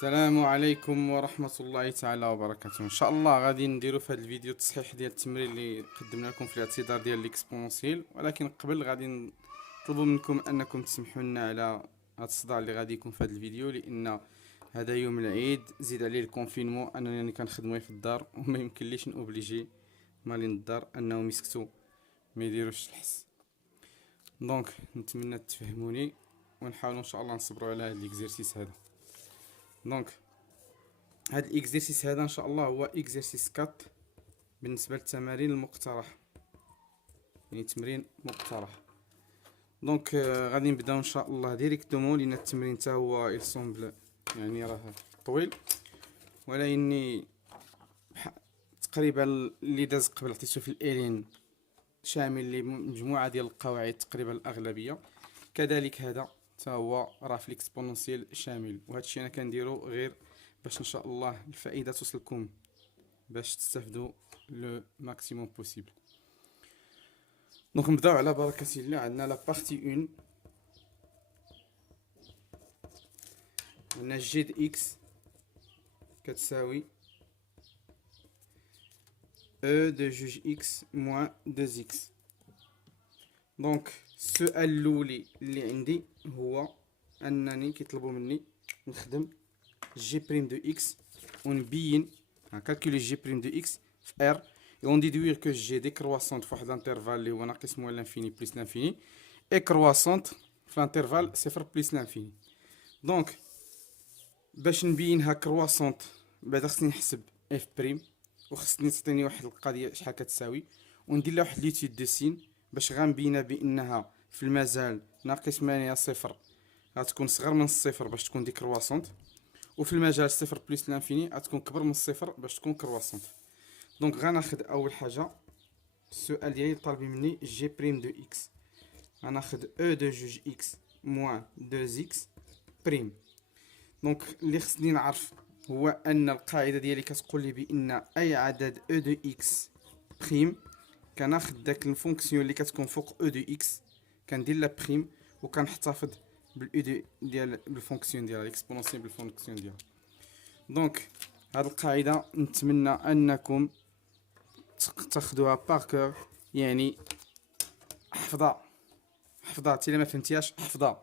السلام عليكم ورحمة الله تعالى وبركاته. ان شاء الله غادي نديرو في هذا الفيديو تصحيح ديال التمرين اللي قدمنا لكم في الاعتذار ديال ليكسبونسيل، ولكن قبل غادي نطلب منكم انكم تسمحوا لنا على هذا الصداع اللي غادي يكون في هذا الفيديو، لان هذا يوم العيد زيد عليه الكونفينمون انني كنخدموا في الدار وما يمكنليش نوبليجي مالين الدار انهم يسكتوا ما يديروش الحس. دونك نتمنى تفهموني ونحاولوا ان شاء الله نصبروا على هذا الاكزرسيس هذا. دونك هاد الاكزرسيس هذا ان شاء الله هو اكزرسيس 4 بالنسبه للتمارين المقترحه، يعني تمرين مقترح. دونك غادي نبداو ان شاء الله ديريكتومون، لان التمرين حتى هو يسومبل يعني راه طويل، ولكني تقريبا اللي داز قبل عطيتو في الالين شامل لمجموعه ديال القواعد تقريبا الاغلبيه، كذلك هذا حتى هو راه في الاكسبونونسيال شامل، وهذا الشيء انا كنديرو غير باش ان شاء الله الفائده توصلكم باش تستافدوا لو ماكسيموم بوسيبل. دونك نبداو على بركه الله. عندنا لا بارتي 1، عندنا جي د اكس كتساوي او دو جوج اكس موان 2 اكس. دونك السؤال الاولي اللي عندي هو انني كيطلبوا مني نخدم جي بريم دو اكس ونبين كالكولي جي بريم دو اكس في ار، et on déduire que j'ai décroissante في واحد الانترفال اللي هو ناقص موان لانفيني بلس لانفيني اي كرواسونت في الانترفال صفر بلس لانفيني. دونك باش نبينها كرواسونت بعدا خصني نحسب اف بريم، وخصني تعطيني واحد القضيه شحال كتساوي، وندير لها واحد ليتود دو سين باش غنبينها بانها في المجال ناقص مانيا صفر غتكون صغر من الصفر باش تكون دي كرواسونت، وفي المجال صفر بلس لانفيني غتكون كبر من الصفر باش تكون كرواسونت. دونك غناخد اول حاجه السؤال ديالي طالب مني جي بريم دو اكس، غناخد او دو جوج اكس موان 2 اكس بريم. دونك اللي خصني نعرف هو ان القاعده ديالي كتقول لي بان اي عدد او دو اكس بريم كناخد داك الفونكسيون اللي كتكون فوق او دو اكس كندير لا بريم وكنحتفظ بالاو دو ديال بالفونكسيون ديالها الاكسبونونسيال بالفونكسيون ديالها. دونك هاد القاعده نتمنى انكم تاخدوها باركور، يعني حفظها حتى ما فهمتيهاش حفظها.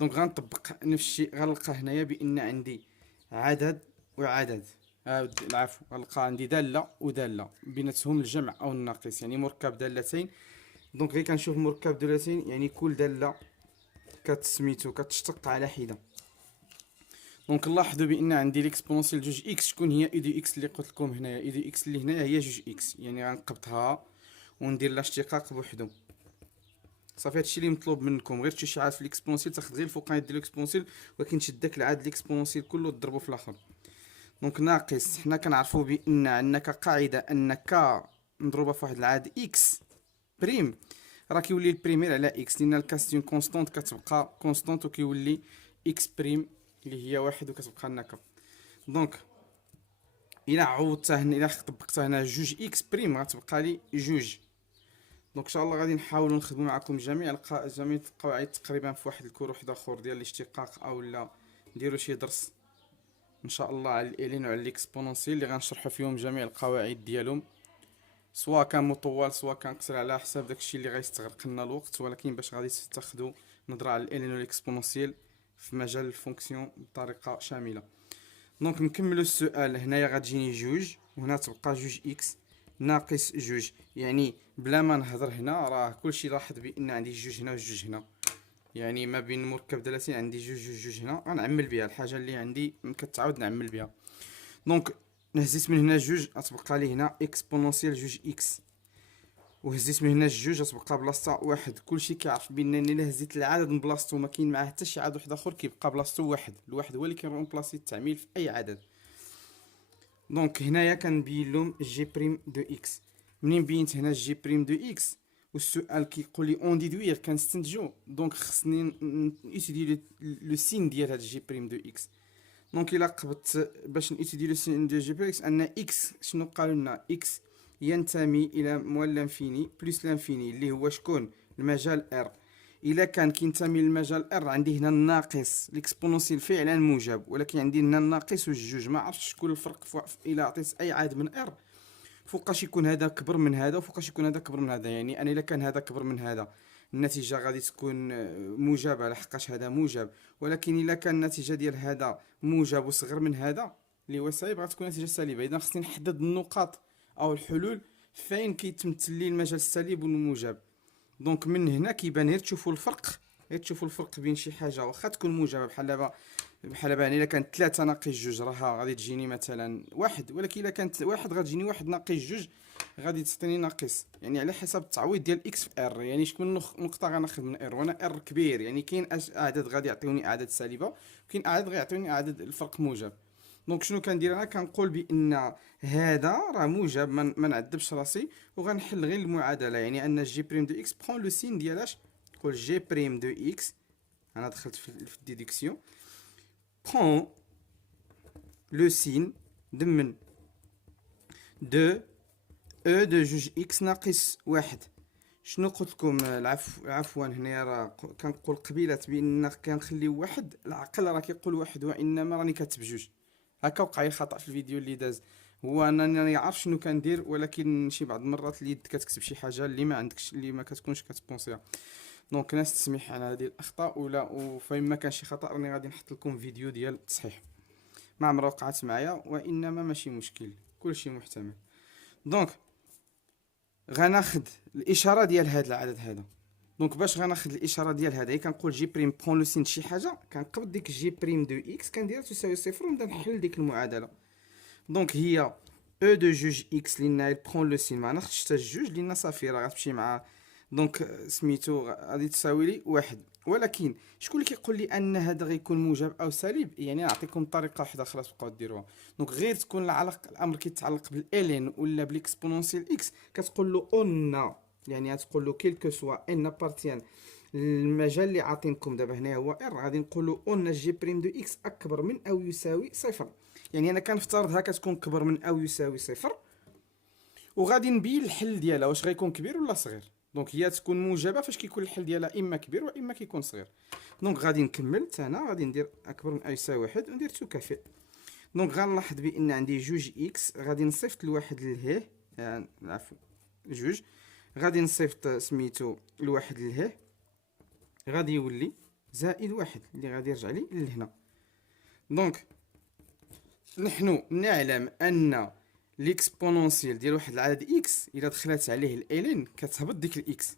دونك غنطبق نفس الشيء، غنلقى هنايا بان عندي عدد وعدد، العفو غنلقى عندي داله وداله بيناتهم الجمع او الناقص، يعني مركب دالتين. دونك غير كنشوف مركب دالتين يعني كل داله كتسميتو كتشتق على حده. دونك نلاحظوا بان عندي ليكسبونونسيال جوج اكس، شكون هي اي دو اكس اللي قلت لكم هنايا؟ اي دو اكس اللي هنايا هي جوج اكس، يعني غنقبطها وندير لها اشتقاق بوحدو صافي. هادشي اللي مطلوب منكم، غير شي عاد في ليكسبونسيال تاخذ غير الفوقاني ديال ليكسبونسيال، ولكن تشد داك العدد ليكسبونسيال كله تضربو في الاخر. دونك ناقص حنا كنعرفوا بان عندنا كقاعده ان ك مضروبه في واحد العدد اكس بريم راه كيولي البريمير على اكس، لان الكاستيون كونستونت كتبقى كونستونت وكيولي اكس بريم اللي هي واحد وكتبقى لنا ك. دونك الى عوضتها هنا، الى طبقتها هنا جوج اكس بريم غتبقى لي جوج. دونك ان شاء الله غادي نحاولوا نخدموا معكم جميع القواعد تقريبا في واحد الكور واحد اخر ديال الاشتقاق، او لا نديروا شي درس ان شاء الله على الالين وعلى الاكسبونونسيال اللي غنشرحوا فيهم جميع القواعد ديالهم، سواء كان مطول سواء كان قصير على حساب داكشي اللي غيستغرق لنا الوقت، ولكن باش غادي تاخذوا نظره على الالين والاكسبونونسيال في مجال الفونكسيون بطريقه شامله. دونك نكملوا السؤال. هنايا غتجيني جوج وهنا تبقى جوج اكس ناقص جوج، يعني بلا ما نهضر هنا راه كلشي لاحظ بان عندي جوج هنا وجوج هنا، يعني ما بين المركب دلاتين عندي جوج جوج جوج هنا غنعمل بها الحاجه اللي عندي كتعاود نعمل بها. دونك نهزيت من هنا جوج غتبقى لي هنا اكسبونونسيال جوج اكس، وهزيت من هنا جوج غتبقى بلاصتها واحد. كلشي كيعرف بانني الا هزيت العدد من بلاصتو ما كاين معاه حتى شي عدد واحد اخر كيبقى بلاصتو واحد، الواحد هو اللي كيرومبلاسي التعميل في اي عدد. دونك هنايا كنبين لهم جي بريم دو اكس. منين بينت هنا جي بريم دو اكس والسؤال كيقول لي اون ديدوير كنستنتجو، دونك خصني نيتيدي لو سين ديال هاد جي بريم دو اكس. دونك الا قبضت باش نيتيدي لو سين دو جي بريم اكس ان اكس شنو قالوا لنا؟ اكس ينتمي الى موال لانفيني بلس لانفيني اللي هو شكون؟ المجال ار. الا كان كينتمي للمجال ار عندي هنا الناقص الاكسبونونسيال فعلا موجب، ولكن عندي هنا الناقص والجوج، ما عرفتش شكون الفرق الا عطيت اي عدد من ار فوقاش يكون هذا كبر من هذا وفوقاش يكون هذا كبر من هذا. يعني انا الا كان هذا كبر من هذا النتيجه غادي تكون موجبه لحقاش هذا موجب، ولكن الا كان النتيجه ديال هذا موجب وصغر من هذا اللي هو سالب غتكون نتيجه سالبه. اذا خصني نحدد النقاط او الحلول فين كيتمثل لي المجال السالب والموجب. دونك من هنا كيبان غير تشوفوا الفرق، غير تشوفوا الفرق بين شي حاجه واخا تكون موجبه بحال دابا يعني الا كانت 3 ناقص 2 راه غادي تجيني مثلا 1، ولكن الا كانت 1 غتجيني 1 ناقص 2 غادي تعطيني ناقص، يعني على حسب التعويض ديال اكس في ار. يعني شكون نقطه غناخذ من ار وانا ار كبير، يعني كاين اعداد غادي يعطيوني اعداد سالبه وكاين اعداد غيعطيوني اعداد الفرق موجب. دونك شنو كندير انا؟ كنقول بان هذا راه موجب، ما نعذبش راسي وغنحل غير المعادله. يعني ان جي بريم دو اكس برون لو سين ديالاش، نقول جي بريم دو اكس، انا دخلت في الديدكسيون، برون لو سين دمن دو او دو جوج اكس ناقص واحد. شنو قلت لكم؟ عفوا هنا راه كنقول قبيلات بان كنخليو واحد، العقل راه كيقول واحد وانما راني كاتب جوج. هكا وقع لي خطا في الفيديو اللي داز، هو انني عارف شنو كندير، ولكن شي بعض المرات اليد كتكتب شي حاجه اللي ما عندكش، اللي ما كتكونش كتبونسيها. دونك ناس تسمح على هذه الاخطاء، ولا فإما كان شي خطا راني غادي نحط لكم فيديو ديال التصحيح. ما عمرها وقعت معايا وانما ماشي مشكل، كلشي محتمل. دونك غناخذ الاشاره ديال هذا العدد هذا. دونك باش غناخذ الاشاره ديال هذا كنقول جي بريم برون لو سين شي حاجه، كنقبض ديك جي بريم دو اكس كنديرها تساوي صفر ونبدا نحل ديك المعادله. دونك هي او دو جوج اكس لان برون لو سين ما ناخذش حتى الجوج لان صافي راه غتمشي مع، دونك سميتو غادي تساوي لي واحد. ولكن شكون اللي كيقول لي ان هذا غيكون موجب او سالب؟ يعني نعطيكم طريقه واحده اخرى تبقاو ديروها. دونك غير تكون الامر كيتعلق بالالين ولا بالاكسبونونسيال اكس كتقول له اون، يعني غتقول له كيلكو سوا ان بارتيان المجال اللي عاطينكم دابا هنا هو ار، غادي نقولوا اون جي بريم دو اكس اكبر من او يساوي صفر. يعني انا كنفترضها كتكون كبر من او يساوي صفر، وغادي نبين الحل ديالها واش غيكون كبير ولا صغير. دونك هي تكون موجبه فاش كيكون الحل ديالها اما كبير واما كيكون صغير. دونك غادي نكمل حتى انا غادي ندير اكبر من او يساوي واحد وندير تكافئ. دونك غنلاحظ بان عندي جوج اكس، غادي نصيفط لواحد لهيه، العفو جوج، غادي نصيفط سميتو لواحد لهيه، غادي يولي زائد واحد اللي غادي يرجع لي لهنا. دونك نحن نعلم ان ليكسبونونسيال ديال واحد العدد اكس الا دخلت عليه الالين كتهبط ديك الاكس.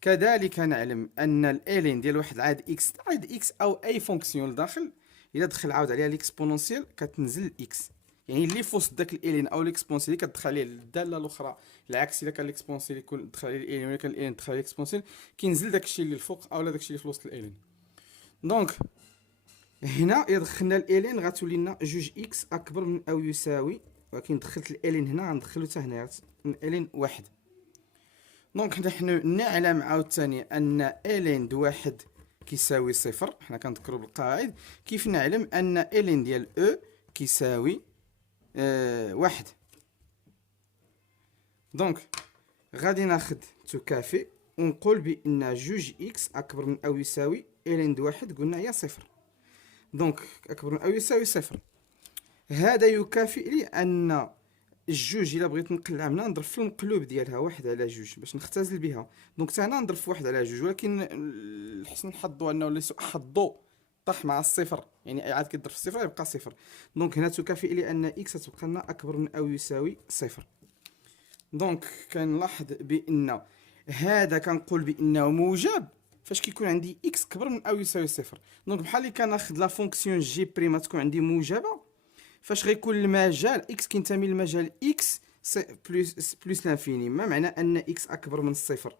كذلك نعلم ان الالين ديال واحد العدد اكس، عدد اكس او اي فونكسيون لداخل الا دخل عاود عليها ليكسبونونسيال كتنزل الاكس. يعني اللي في وسط داك الالين او ليكسبونسيال كتدخل عليه الداله الاخرى، العكس الا كان ليكسبونسيال يكون دخل عليه الالين ولا كان الالين دخل عليه ليكسبونسيال كينزل داكشي اللي الفوق اولا داكشي اللي في وسط الالين. دونك هنا الا دخلنا الالين غتولي لنا جوج اكس اكبر من او يساوي، ولكن دخلت الالين هنا غندخلو حتى هنا الالين واحد. دونك نحن نعلم عاوتاني ان الين دو واحد كيساوي صفر، حنا كنذكروا بالقواعد. كيف نعلم ان الين ديال او كيساوي واحد؟ دونك غادي ناخد تكافئ ونقول بان جوج اكس اكبر من او يساوي الين دو واحد قلنا هي صفر. دونك اكبر من او يساوي صفر، هذا يكافئ لي ان الجوج الا بغيت نقلع منها نضرب في المقلوب ديالها واحد على جوج باش نختزل بها. دونك حتى هنا نضرب في واحد على جوج، ولكن الحسن حظو انه لسوء حظو طاح مع الصفر، يعني اي عاد كيضرب في الصفر يبقى صفر. دونك هنا تكافئ لي ان اكس تبقى لنا اكبر من او يساوي صفر. دونك كنلاحظ بان هذا كنقول بانه موجب فاش كيكون عندي اكس كبر من او يساوي صفر. دونك بحال اللي كناخذ لا فونكسيون جي بريم تكون عندي موجبه فاش غيكون المجال اكس كينتمي للمجال اكس بلس لانفيني. ما معنى ان اكس اكبر من الصفر؟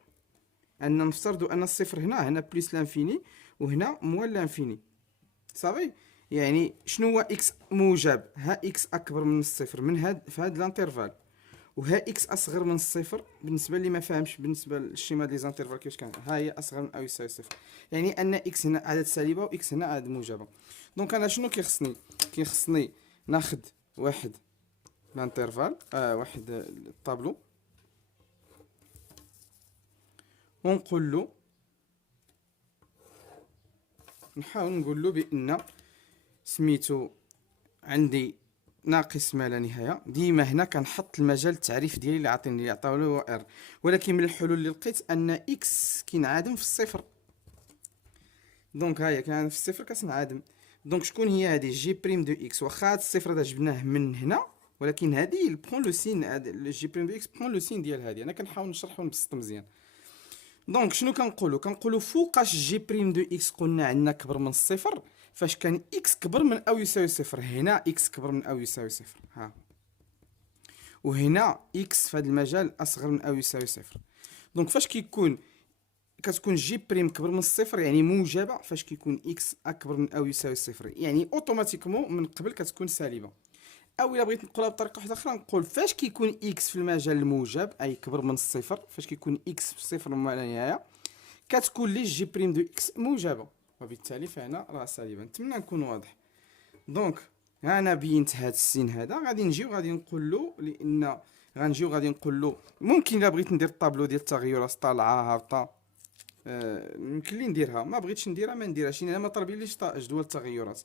ان نفترضوا ان الصفر هنا بلس لانفيني وهنا موال لانفيني، صافي. يعني شنو هو اكس موجب؟ ها اكس اكبر من الصفر من في هاد الانترفال، وها اكس اصغر من الصفر. بالنسبه اللي ما فاهمش بالنسبه للشيما دي زانترفال كيفاش كان، ها هي اصغر من او يساوي صفر، يعني ان اكس هنا عدد سالبه واكس هنا عدد موجبه. دونك انا شنو كيخصني ناخذ واحد الانترفال واحد الطابلو ونقول له نحاول نقول له بان سميتو عندي ناقص ما لا نهايه. ديما هنا كنحط المجال التعريف ديالي اللي عطيني اللي عطاو له هو ار، ولكن من الحلول اللي لقيت ان اكس كينعدم في الصفر. دونك ها هي كان في الصفر كتنعدم. دونك شكون هي هذه جي بريم دو اكس؟ واخا هاد الصفر هذا جبناه من هنا، ولكن هذه برون لو سين، جي بريم دو اكس برون لو سين ديال هذه. انا كنحاول نشرح ونبسط مزيان. دونك شنو كنقولوا فوقاش جي بريم دو اكس قلنا عندنا كبر من الصفر فاش كان اكس كبر من او يساوي صفر. هنا اكس كبر من او يساوي صفر، ها، وهنا اكس في هذا المجال اصغر من او يساوي صفر. دونك فاش كتكون جي بريم كبر من الصفر يعني موجبه، فاش كيكون اكس اكبر من او يساوي صفر يعني اوتوماتيكمون من قبل كتكون سالبه. او الا بغيت نقولها بطريقه واحده اخرى نقول فاش كيكون اكس في المجال الموجب اي كبر من الصفر، فاش كيكون اكس في صفر وما لا نهايه كتكون لي جي بريم دو اكس موجبه، وبالتالي فهنا راه سالبه. نتمنى نكون واضح. دونك انا بينت هذا السين هذا. غادي نجيو غادي نقول له لان غادي نقول له ممكن الا بغيت ندير الطابلو ديال التغيرات طالعه هابطه يمكن لي نديرها. ما بغيتش نديرها ما نديرهاش، انا ما طلبيليش جدول التغيرات.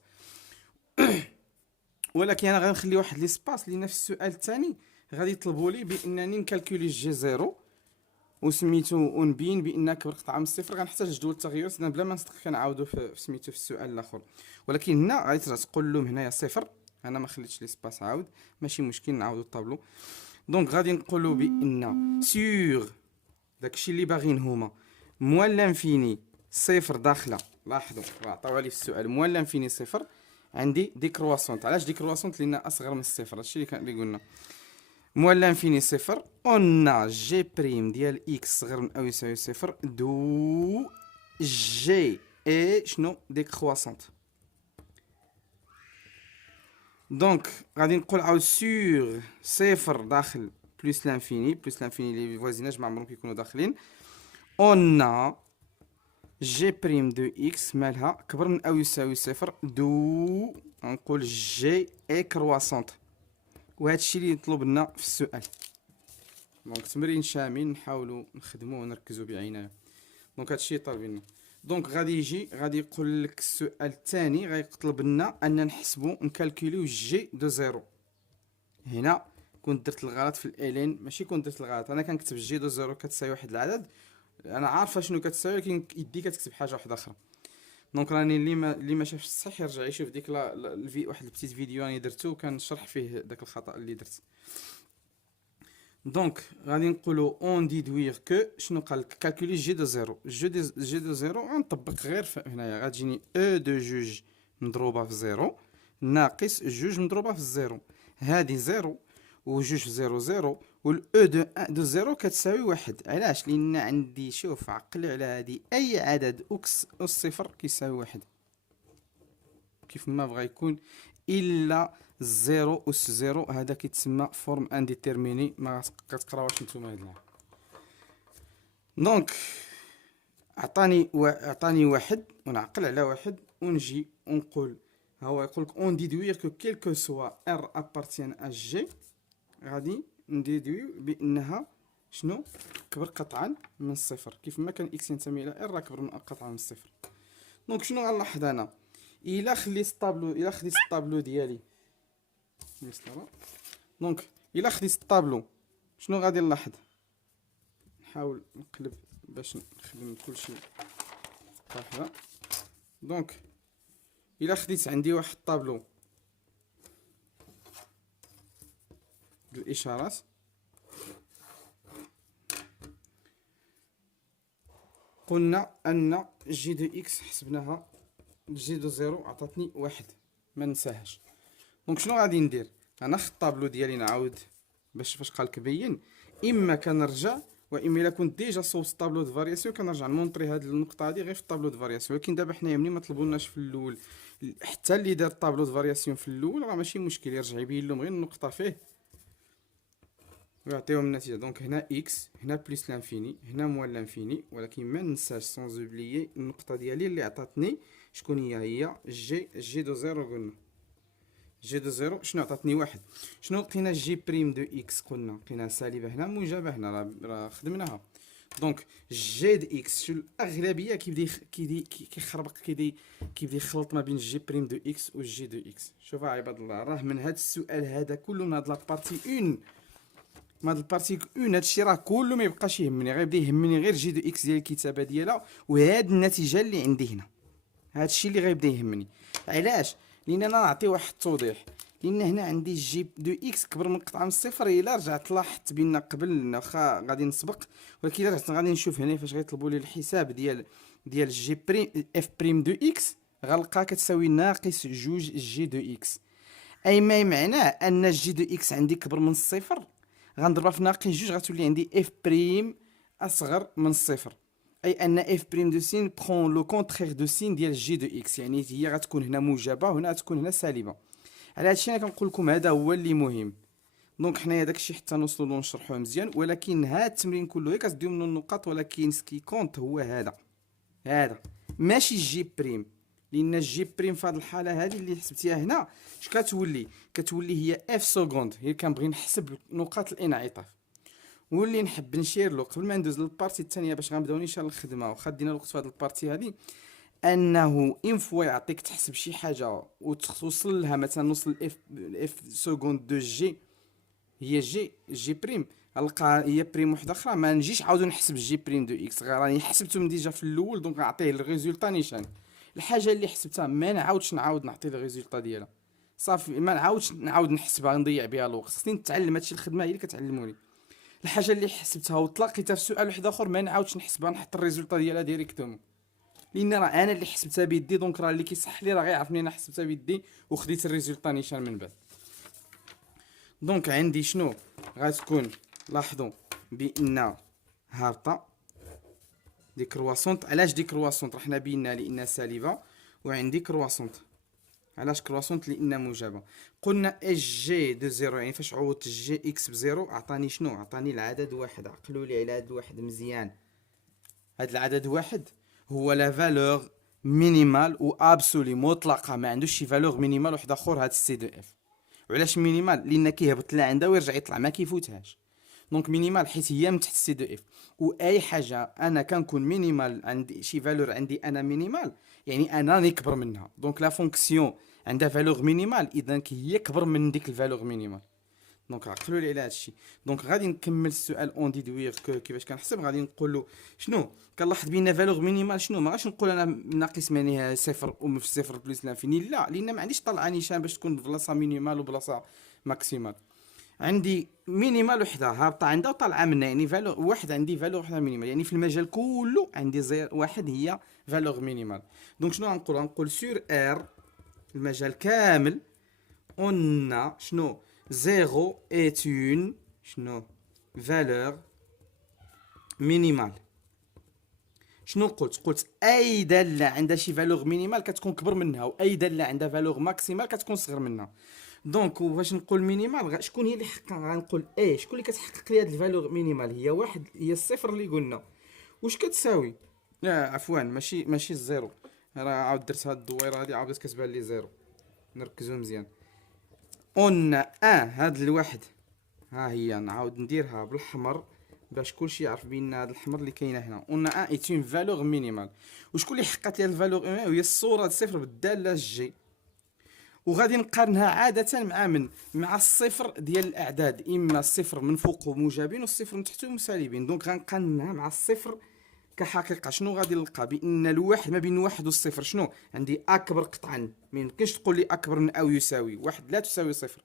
ولكن انا غنخلي واحد ليسباس لان في السؤال الثاني غادي يطلبوا لي بانني نكالكولي جي زيرو وسميتو ونبين بان كبر قطعه من الصفر. غنحتاج جدول التغيرات بلا ما نصدق كنعاودو في سميتو في السؤال الاخر. ولكن هنا غادي تقول لهم هنايا صفر. انا ما خليتش ليسباس عاود، ماشي مشكل نعاودو الطابلو. دونك غادي نقولوا بان سور داكشي اللي باغيين هما موال لانفيني صفر داخله. لاحظوا عطاوها لي في السؤال موال لانفيني صفر. عندي ديكرواسونت. علاش ديكرواسونت؟ لان اصغر من الصفر. هادشي اللي قلنا موال لانفيني صفر. قلنا جي بريم ديال اكس صغر من او يساوي صفر دو جي اي شنو ديكرواسونت. دونك غادي نقول عاود سور صفر داخل بلوس لانفيني لي فوازيناج ما عمرهم كيكونوا داخلين. قلنا جي بريم دو اكس مالها كبر من او يساوي صفر دو نقول جي اي كرواسونت. وهذا الشيء اللي يطلب لنا في السؤال. دونك تمرين شامل نحاولوا نخدموه ونركزوا بعنايه. دونك هذا الشيء طالب لنا. دونك غادي يقول لك السؤال الثاني غيطلب لنا ان نحسبوا نكالكوليو جي دو زيرو. هنا كنت درت الغلط في الالين، ماشي كنت درت الغلط، انا كنكتب جي دو زيرو كتساوي واحد العدد انا عارفه شنو كتساوي، ولكن يدي كتكتب حاجه واحده اخرى. دونك راني اللي ما شافش الصح يرجع يشوف ديك واحد البتيت فيديو راني درتو كنشرح فيه داك الخطا اللي درت. دونك غادي نقولوا اون ديدوير كو شنو قال لك كالكولي جي دو زيرو. جي دو زيرو غنطبق غير هنايا غتجيني او دو جوج مضروبه في زيرو ناقص جوج مضروبه في الزيرو. هادي زيرو وجوج في زيرو زيرو والاو دو زيرو كتساوي واحد. علاش؟ لان عندي شوف عقل على هادي اي عدد اكس اس صفر كيساوي واحد كيف ما بغا يكون الا زيرو اس زيرو. هذا كيتسمى فورم انديتيرميني. ما كتقراوش نتوما هاد العام. دونك عطاني واحد ونعقل على واحد ونجي ونقول ها هو يقول لك اون ديدوير كو كيلكو سوا ار ابارتيان ا جي. غادي نديدويو بانها شنو كبر قطعا من الصفر. كيف ما كان اكس ينتمي الى ار راه كبر قطعا من الصفر. دونك شنو غنلاحظ انا الا خديت الطابلو ديالي دونك الا خديت الطابلو شنو غادي نلاحظ؟ نحاول نقلب باش نخدم كلشي صافي. دونك الا خديت عندي واحد الطابلو الاشارات قلنا ان جي دو اكس حسبناها جي دو زيرو عطاتني واحد ما ننساهاش. دونك شنو غادي ندير؟ انا خدت الطابلو ديالي نعاود باش فاش قالك بين اما كنرجع واما الا كنت ديجا صوبت الطابلو دو فارياسيون كنرجع نمونطري هاد النقطه هادي غير في الطابلو دو فارياسيون. ولكن دابا حنايا ملي ما طلبولناش في الاول حتى اللي دار الطابلو دو فارياسيون في الاول راه ماشي مشكل يرجع يبين لهم غير النقطه فيه ويعطيهم النتيجه. دونك هنا اكس هنا بليس لانفيني هنا موال لانفيني. ولكن ما ننساش سون اوبليي النقطه ديالي اللي عطاتني شكون هي جي دو زيرو. قلنا جي دو زيرو شنو عطاتني واحد. شنو لقينا جي بريم دو اكس؟ قلنا لقينا سالبه هنا موجبه هنا راه خدمناها. دونك جي دو اكس شو الاغلبيه كيبدا يخلط ما بين جي بريم دو اكس و جي دو اكس. شوفوا عباد الله، راه من هذا السؤال هذا كله، من هاد لابارتي 1، من هاد البارتي 1 هادشي راه كله ما يبقاش يهمني، غيبدا يهمني غير جي دو اكس ديال الكتابه ديالها وهاد النتيجه اللي عندي هنا. هادشي اللي غيبدا يهمني. علاش؟ لان انا نعطي واحد التوضيح. لان هنا عندي جي دو اكس كبر من قطعه من الصفر. الا رجعت لاحظت بان قبل واخا غادي نسبق، ولكن الا رجعت غادي نشوف هنا فاش غيطلبوا لي الحساب ديال جي بريم اف بريم دو اكس، غنلقاها كتساوي ناقص جوج جي دو اكس. اي ما معناه ان جي دو اكس عندي كبر من الصفر، غنضربها في ناقص جوج غتولي عندي اف بريم اصغر من الصفر. اي ان اف بريم دو سين برون لو كونترير دو سين ديال جي دو اكس، يعني هي غتكون هنا موجبه وهنا غتكون هنا سالبه. على هادشي انا كنقول لكم هذا هو اللي مهم. دونك حنايا داكشي حتى نوصلوا له نشرحوه مزيان، ولكن هاد التمرين كله هي كتديو منه النقاط، ولكن سكي كونت هو هذا ماشي جي بريم. لان الجي بريم في هذه الحاله هذه اللي حسبتيها هنا اش كتولي هي اف سكوند. هي كنبغي نحسب نقاط الانعطاف، واللي نحب نشير له قبل ما ندوز للبارتي الثانيه باش غنبداو نشال الخدمه وخا دينا الوقت في هذه البارتي هذه، انه ان فوا يعطيك تحسب شي حاجه وتوصل لها، مثلا نوصل اف سكوند دو جي هي جي بريم، غنلقى هي بريم وحده اخرى، ما نجيش عاود نحسب جي بريم دو اكس، راني حسبتهم ديجا في الاول، دونك غنعطيه الريزولطا نيشان. الحاجه اللي حسبتها ما نعاودش نعطي الريزولطا ديالها، صافي ما نعاودش نحسبها نضيع بها الوقت. خصني نتعلم هادشي، الخدمه هي اللي كتعلموني. الحاجه اللي حسبتها وتلاقيتها في سؤال واحد اخر ما نعاودش نحسبها، نحط الريزولطا ديالها ديريكتومون، لان راه انا اللي حسبتها بيدي، دونك راه اللي كيصح لي راه غيعرف منين انا حسبتها بيدي وخديت الريزولطا نيشان من بعد. دونك عندي شنو غتكون؟ لاحظوا بان هابطه دي كرواسونط. علاش دي كرواسونط؟ راه حنا بينا لان سالبه، وعندي كرواسونط. علاش كرواسونط؟ لان موجبه. قلنا اس جي دو زيرو، يعني فاش عوضت جي اكس بزيرو عطاني شنو؟ عطاني العدد واحد. عقلوا لي على هذا الواحد مزيان. هاد العدد واحد هو لا فالور مينيمال و ابسولي مطلقه، ما عندوش شي فالور مينيمال واحد اخر هاد السي دو اف. وعلاش مينيمال؟ لان كيهبط لعندها ويرجع يطلع ما كيفوتهاش. دونك مينيمال حيت هي من تحت السي دو اف. واي حاجه انا كنكون مينيمال عندي شي فالور، عندي انا مينيمال، يعني انا راني كبر منها. دونك لا فونكسيون عندها فالور مينيمال، اذا هي كبر من ديك الفالور مينيمال. دونك عقلوا لي على هادشي. دونك غادي نكمل السؤال اون ديدوير كيفاش كنحسب. غادي نقول له شنو كنلاحظ بان فالور مينيمال شنو، ما غاش نقول انا ناقص معناها صفر وفي صفر بلس لانفيني، لا، لان ما عنديش طلعه نيشان باش تكون بلاصه مينيمال وبلاصه ماكسيمال. عندي مينيمال وحده هابطه عندها وطالعه منها، يعني فالور واحد، عندي فالور وحده مينيمال، يعني في المجال كله عندي زير واحد هي فالور مينيمال. دونك شنو غنقول سور ار المجال كامل قلنا شنو؟ زيرو est une شنو valeur minimale. شنو قلت اي داله عندها شي فالور مينيمال كتكون كبر منها، واي داله عندها فالور ماكسيمال كتكون صغر منها. دونك واش نقول مينيمال؟ شكون هي اللي حقق؟ غنقول اي شكون اللي كتحقق لي هاد الفالور مينيمال؟ هي واحد، هي الصفر اللي قلنا. واش كتساوي؟ لا عفوا ماشي الزيرو، راه عاود درت هاد الدويره هادي عاودت كتبان لي زيرو. نركزوا مزيان. قلنا هاد الواحد ها هي، نعاود نديرها بالاحمر باش كلشي يعرف بان هاد الاحمر اللي كاينه هنا. قلنا اي تون فالور مينيمال. وشكون اللي حققت لي الفالور؟ هي الصوره صفر بالداله جي. وغادي نقارنها عاده مع الصفر ديال الاعداد، اما الصفر من فوق موجبين والصفر من تحت سالبين. دونك غنقارنها مع الصفر كحقيقه. شنو غادي نلقى؟ بان الواحد ما بين واحد والصفر شنو عندي؟ اكبر قطعا. ما يمكنش تقول لي اكبر من او يساوي واحد، لا تساوي صفر.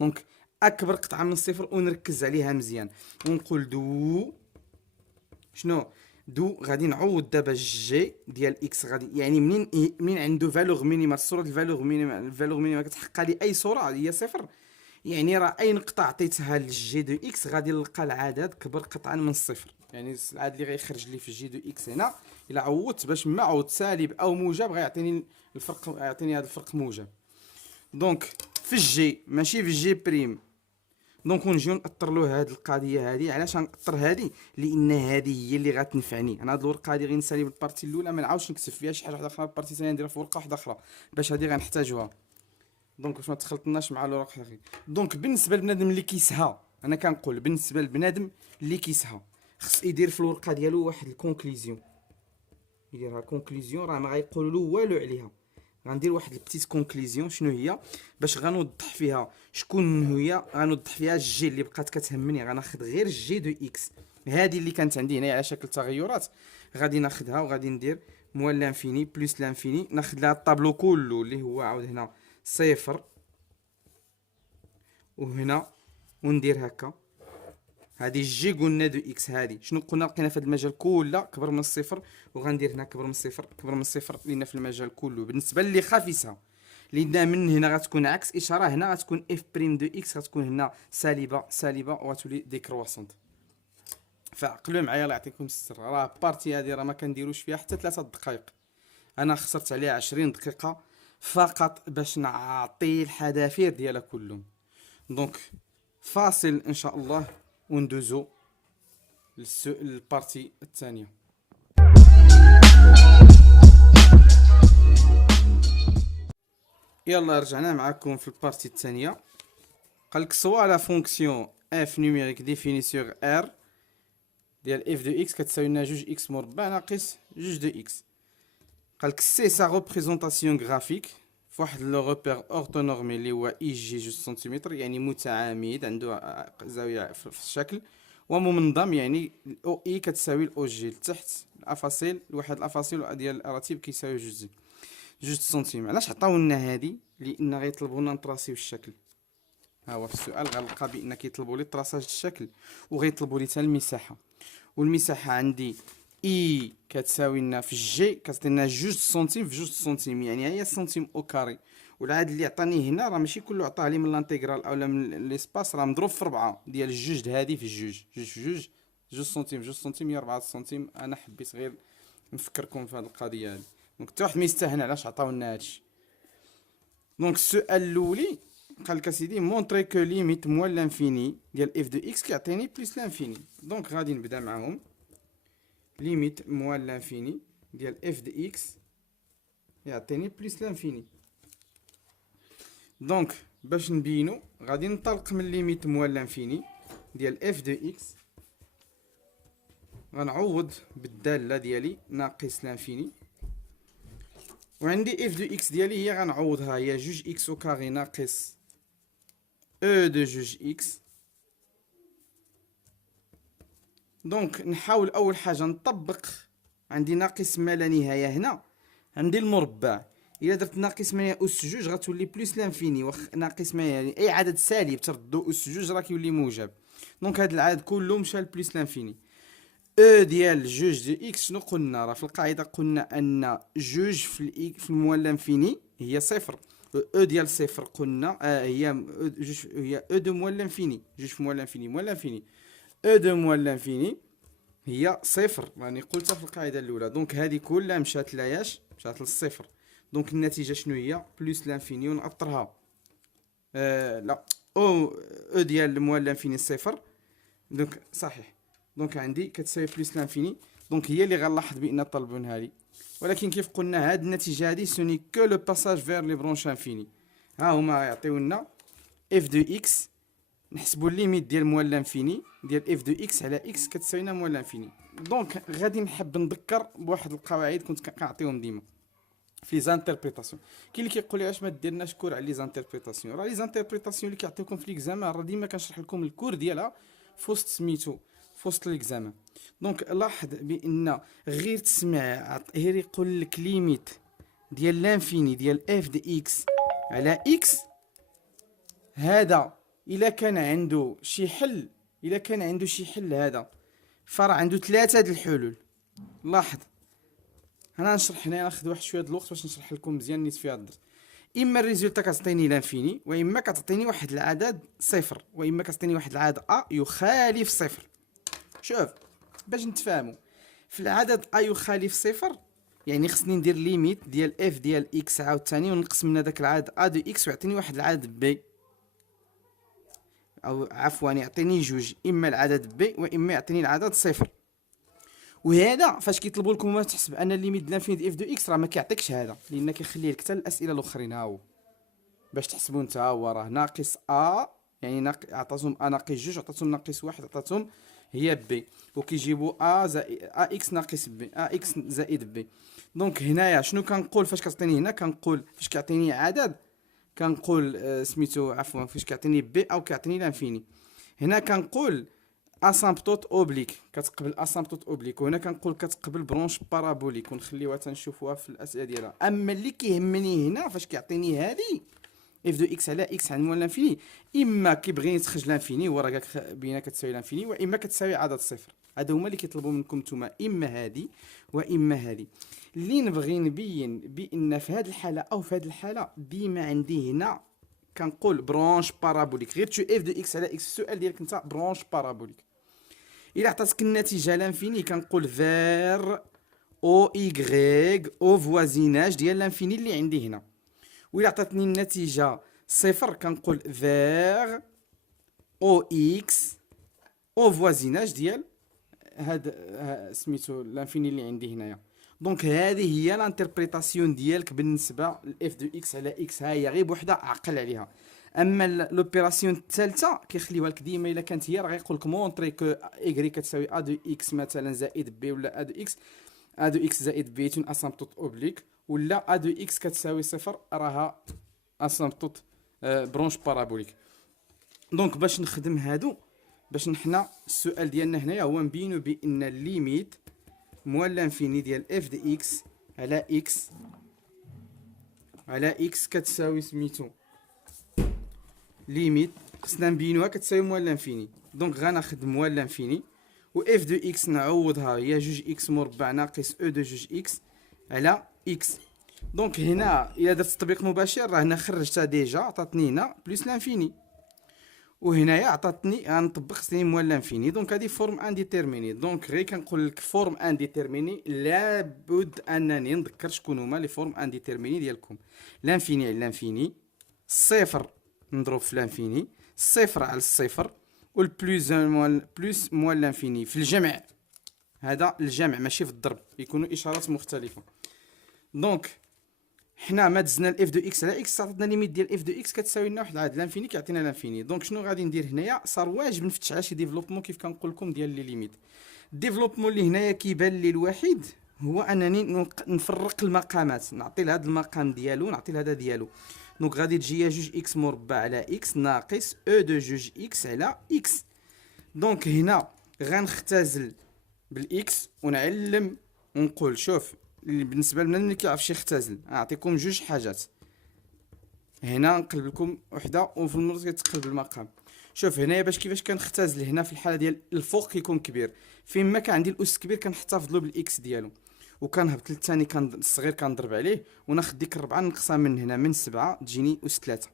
دونك اكبر قطعه من الصفر ونركز عليها مزيان ونقول دو شنو؟ دو غادي نعوض دابا جي ديال اكس. غادي يعني منين عنده فالور مينيمال، صوره الفالور مينيمال كتحقق لي اي صوره هي صفر، يعني راه اي نقطه عطيتها للجي دو اكس غادي نلقى العدد كبر قطعا من الصفر. يعني العدد اللي غيخرج لي في جي دو اكس هنا الا عوضت باش ما عوض سالب او موجب غيعطيني الفرق، يعطيني هذا الفرق موجب. دونك في الجي ماشي في الجي بريم. دونك نجيو ناثر له هذه القضيه هذه. علاش غنأثر هذه؟ لان هذه هي اللي غتنفعني انا. هذه الورقه هذه غنسالي بالبارتي الاولى، ما نعاودش نكتب فيها شي حاجه اخرى. البارتي الثانيه نديرها في ورقه واحده اخرى باش هذه غنحتاجوها. دونك باش ما تخلطناش مع الورق الاخرين. دونك بالنسبه لبنادم اللي كيسها، انا كنقول بالنسبه لبنادم اللي كيسها خص يدير في الورقه ديالو واحد الكونكليزيون، يديرها كونكليزيون، راه ما غيقولوا له والو عليها. غندير واحد البتيت كونكليزيون شنو هي باش غنوضح فيها شكون هي، غنوضح فيها الجي اللي بقات كتهمني. غناخذ غير الجي دو اكس هذه اللي كانت عندي هنا على شكل تغيرات، غادي ناخذها وغادي ندير موال لانفيني بلس لانفيني، ناخذ لها الطابلو كله اللي هو عاود هنا صفر وهنا وندير هكا. هذه الجي قلنا دو اكس، هذه شنو قلنا لقينا في هذا المجال كله كبر من الصفر، وغندير هنا كبر من الصفر كبر من الصفر لينا في المجال كله. بالنسبه اللي خافسها لان من هنا غتكون عكس اشاره، هنا غتكون اف بريم دو اكس غتكون هنا سالبه سالبه وغتولي ديكرواسونت. فعقلوا معايا الله يعطيكم السر، راه بارتي هذه راه ما كنديروش فيها حتى 3 دقائق، انا خسرت عليها 20 دقيقه فقط باش نعطي الحذافير ديالها كلهم. دونك فاصل ان شاء الله وندوزو للبارتي الثانيه. يلا رجعنا معكم في البارتي الثانيه. قالك سوا لا فونكسيون اف نيميريك ديفيني سور ار ديال اف دو اكس كتساوي لنا 2 اكس مربع ناقص 2 دو اكس. قالك سي سا ريبريزونطاسيون غرافيك فواحد لو روبير اورتونورمي اللي هو اي جي 2 سنتيمتر، يعني متعامد عنده زاويه في الشكل، ومنظم يعني او اي كتساوي الاو جي لتحت الافاصيل واحد الافاصيل ديال الراتب كيساوي 2 سنتيم. علاش عطاونا هادي؟ لان غيطلبوا لنا نطراسيو الشكل. ها هو في السؤال غنلقى بان كيطلبوا لي طراساج الشكل وغيطلبوا لي حتى المساحه، والمساحه عندي اي كتساوي لنا في الجي كتعطينا 2 سنتيم في 2 سنتيم، يعني هي سنتيم او كاري. والعدد اللي عطاني هنا راه ماشي كله عطاه لي من الانتيغرال اولا من ليسباس، راه مضروب في 4 ديال الجوج هادي في الجوج، جوج في جوج 2 سنتيم 2 سنتيم هي 4 سنتيم. انا حبيت غير نفكركم في هذه القضيه هذه. دونك حتى واحد ما يستاهل علاش عطاونا هادشي. دونك السؤال الاولي قال لك اسيدي مونطري كو ليميت موال لانفيني ديال اف دو اكس كيعطيني بلس لانفيني. دونك غادي نبدا معاهم. ليميت موال لانفيني ديال اف دو اكس يعطيني بلس لانفيني. دونك باش نبينو غادي ننطلق من ليميت موال لانفيني ديال اف دو اكس، غنعوض بالداله ديالي ناقص لانفيني، وعندي اف دو اكس ديالي هي غنعوضها هي 2 اكس او كاري ناقص او دو 2 اكس. دونك نحاول اول حاجه نطبق، عندي ناقص ما لا نهايه هنا، عندي المربع الا درت ناقص ما اس 2 غتولي بلس لانفيني، ناقص ما يعني اي عدد سالب تردو اس 2 راه كيولي موجب. دونك هذا العدد كله مشى لبلس لانفيني. او ديال 2 دو اكس شنو قلنا؟ راه في القاعده قلنا ان 2 في الموال لانفيني هي صفر، او ديال صفر قلنا هي او دو موال لانفيني، 2 في موال لانفيني موال لانفيني او دو موال لانفيني هي صفر، راني قلتها في القاعده الاولى. دونك هذه كلها مشات لاياش؟ مشات للصفر. دونك النتيجه شنو هي؟ بلس لانفيني ونأطرها لا او ديال الموال لانفيني صفر. دونك صحيح، دونك عندي كتساوي بلس لانفيني. دونك هي اللي غنلاحظ بان طلبونها لي، ولكن كيف قلنا هاد النتيجه هادي سوني كو لو باساج فير لي برونش انفيني. ها هما يعطيونا اف دو اكس، نحسبوا الليميت ديال موال لانفيني ديال اف دو اكس على اكس كتساوي لنا موال لانفيني. دونك غادي نحب نذكر بواحد القواعد كنت كنعطيهم ديما في زانتربريتاسيون. كاين اللي كيقول لي علاش ما ديرناش كور على لي زانتربريتاسيون؟ راه لي زانتربريتاسيون اللي كيعطيوكم في ليكزامان راه ديما كنشرح لكم الكور ديالها في وسط سميتو في وسط ليكزامان. دونك لاحظ بان غير تسمع غير يقول لك ليميت ديال لانفيني ديال اف دي اكس على اكس، هذا الا كان عنده شي حل، الا كان عنده شي حل هذا فراه عنده 3 د الحلول. لاحظ انا نشرح هنا، ناخذ واحد شويه د الوقت باش نشرح لكم مزيان نيت في هذا الدرس. اما الريزولتا كتعطيني لانفيني، واما كتعطيني واحد العدد صفر، واما كتعطيني واحد العدد ا يخالف صفر. شوف باش نتفاهموا، في العدد ا يخالف صفر يعني خصني ندير ليميت ديال اف ديال اكس عاوتاني ونقسم من هذاك العدد ا دو اكس ويعطيني واحد العدد بي، او عفوا يعطيني جوج، اما العدد بي واما يعطيني العدد صفر. وهذا فاش كيطلبوا لكم تحسب ان الليميت ديال لانفينيت اف دو اكس راه ما كيعطيكش هذا، لان كيخلي لك حتى الاسئله الاخرين. ها هو باش تحسبوا نتا هو راه ناقص ا، يعني عطاتهم ا ناقص جوج، عطاتهم ناقص واحد، عطاتهم هي بي، وكيجيبوا ا اكس ناقص بي، ا اكس زائد بي. دونك هنايا شنو كنقول فاش كتعطيني هنا؟ كنقول فاش كيعطيني عدد كنقول سميتو عفوا فاش كيعطيني بي او كيعطيني لانفيني، هنا كنقول اسامبتوت اوبليك كتقبل اسامبتوت اوبليك، وهنا كنقول كتقبل برونش بارابوليك، ونخليوها تنشوفوها في الاسئله ديالها. اما اللي كيهمني هنا فاش كيعطيني هادي اف دو اكس على اكس عند موال لانفيني، اما كيبغي يخرج لانفيني هو راه بينا كتساوي لانفيني، واما كتساوي عدد صفر. هادو هما اللي كيطلبوا منكم نتوما، اما هادي واما هادي. اللي نبغي نبين بان في هاد الحاله او في هاد الحاله ديما عندي هنا كنقول برونش بارابوليك. غير تشوف اف دو اكس على اكس، السؤال ديالك انت برونش بارابوليك. الا عطاتك النتيجه لانفيني كنقول فير او ايغريك او فوازيناج ديال لانفيني اللي عندي هنا. وإلا عطاتني النتيجة صفر كنقول فيغ او اكس او فوازيناج ديال هاد سميتو لانفيني اللي عندي هنايا. دونك هذه هي لانتربريتاسيون ديالك بالنسبه لاف دو اكس على اكس، ها هي غير بوحده عقل عليها. اما لوبيراسيون الثالثه كيخليوها لك ديما الا كانت هي راه غيقول لك مونطري كو ايغري كتساوي ا دو اكس مثلا زائد بي، ولا ا دو اكس زائد بي تون اسامبتوت اوبليك، ولا ا دو اكس كتساوي صفر راها اسامبتوت برونش بارابوليك. دونك باش نخدم هادو، باش نحنا السؤال ديالنا هنايا هو نبينو بان الليميت موال لانفيني ديال اف دي اكس على اكس كتساوي سميتو ليميت، خصنا نبينوها كتساوي موال لانفيني. دونك غناخد موال لانفيني و اف دو اكس نعوضها هي جوج اكس مربع ناقص او دو جوج اكس على اكس. دونك هنا الا درت تطبيق مباشر راه هنا خرجتها ديجا، عطاتني هنا بلس لانفيني، وهنايا عطاتني غنطبق خصني موال لانفيني. دونك هادي فورم انديتيرميني. دونك غير كنقول لك فورم انديتيرميني لابد انني نذكر شكون هما لي فورم انديتيرميني ديالكم. لانفيني على لانفيني، الصفر نضرب في لانفيني، الصفر على الصفر، والبلوس بلوس موال لانفيني. في الجمع، هذا الجمع ماشي في الضرب، يكونوا اشارات مختلفه. دونك حنا ما دزنا الاف دو اكس على اكس، عطاتنا ليميت ديال اف دو اكس كتساوي لنا واحد العدد لانفيني كيعطينا لانفيني. دونك شنو غادي ندير هنايا؟ صار واجب نفتش على شي ديفلوبمون كيف كنقول لكم ديال لي ليميت. الديفلوبمون اللي هنايا كيبان لي الوحيد هو انني نفرق المقامات، نعطي لهذا المقام ديالو نعطي لهذا ديالو. دونك غادي تجي جوج اكس مربع على اكس ناقص او دو جوج اكس على اكس. دونك هنا غنختزل بالاكس ونعلم ونقول شوف بالنسبه لنا اللي كيعرفش يختزل نعطيكم جوج حاجات. هنا نقلب لكم وحده وفي النص كتقلب المقام. شوف هنايا باش كيفاش كنختزل هنا في الحاله ديال الفوق كيكون كبير، فين ما كان عندي الاس كبير كنحتفظ له بالاكس ديالو، وكنهبط للثاني الصغير كنضرب عليه وناخذ ديك الربعه نقصها من هنا من 7 تجيني اس 3.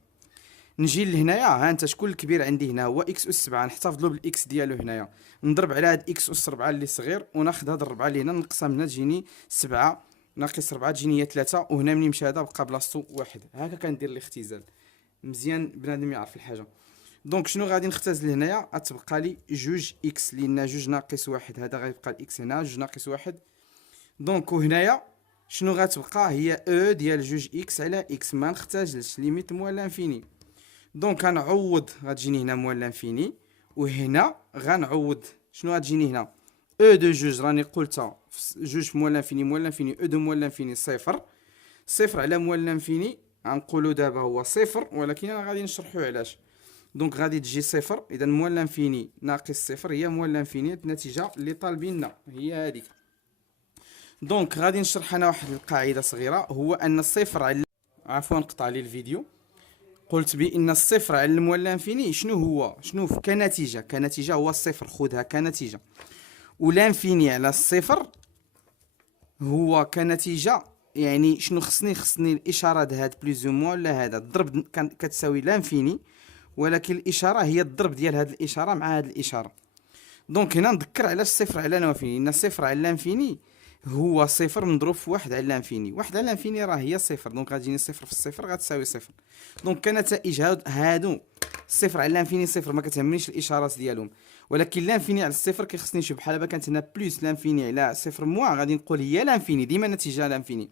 نجي لهنايا ها انت شكون الكبير عندي هنا هو اكس اس 7، نحتفظ له بالاكس ديالو هنايا، نضرب على هاد اكس اس 4 اللي صغير وناخذ هاد الربعه اللي هنا نقصها من هنا تجيني 7 ناقص 4 تجيني هي 3، وهنا منين مشى هذا بقى بلاصتو 1. هكا كندير الاختزال مزيان بنادم يعرف الحاجه. دونك شنو غادي نختزل هنايا؟ غتبقى لي جوج اكس لان جوج ناقص 1 هذا غيبقى الاكس هنا جوج ناقص 1. دونك وهنايا شنو غتبقى؟ هي او ديال جوج اكس على اكس، ما نختزلش ليميت موال لانفيني. دونك غنعوض غتجيني هنا موال لانفيني، وهنا غنعوض شنو غتجيني هنا؟ او دو جوج راني قلتها جوج موال لانفيني، موال لانفيني او دو موال لانفيني صفر، صفر على موال لانفيني غنقولوا دابا هو صفر، ولكن انا غادي نشرحو علاش. دونك غادي تجي صفر، اذا موال لانفيني ناقص صفر هي موال لانفيني، النتيجه اللي طالبيننا هي هذيك. دونك غادي نشرح انا واحد القاعده صغيره، هو ان الصفر على عفوا نقطع لي الفيديو. قلت بان الصفر على الموال لانفيني شنو هو؟ شنو كنتيجه هو الصفر، خذها كنتيجه، ولانفيني على الصفر هو كنتيجه. يعني شنو خصني الاشاره هاد بلوز او موان ولا هذا الضرب كتساوي لانفيني، ولكن الاشاره هي الضرب ديال هاد الاشاره مع هاد الاشاره. دونك هنا نذكر علاش صفر على لانفيني، ان صفر على لانفيني هو صفر مضروب في واحد على لانفيني، واحد على لانفيني راه هي صفر، دونك غتجيني صفر في الصفر غتساوي صفر. دونك كنتائج هادو صفر على لانفيني صفر ما كتهمنيش الاشارات ديالهم، ولكن لانفيني على الصفر كيخصني نشوف بحال دابا كانت هنا بلس لانفيني على صفر موان غادي نقول هي لانفيني ديما نتيجه لانفيني،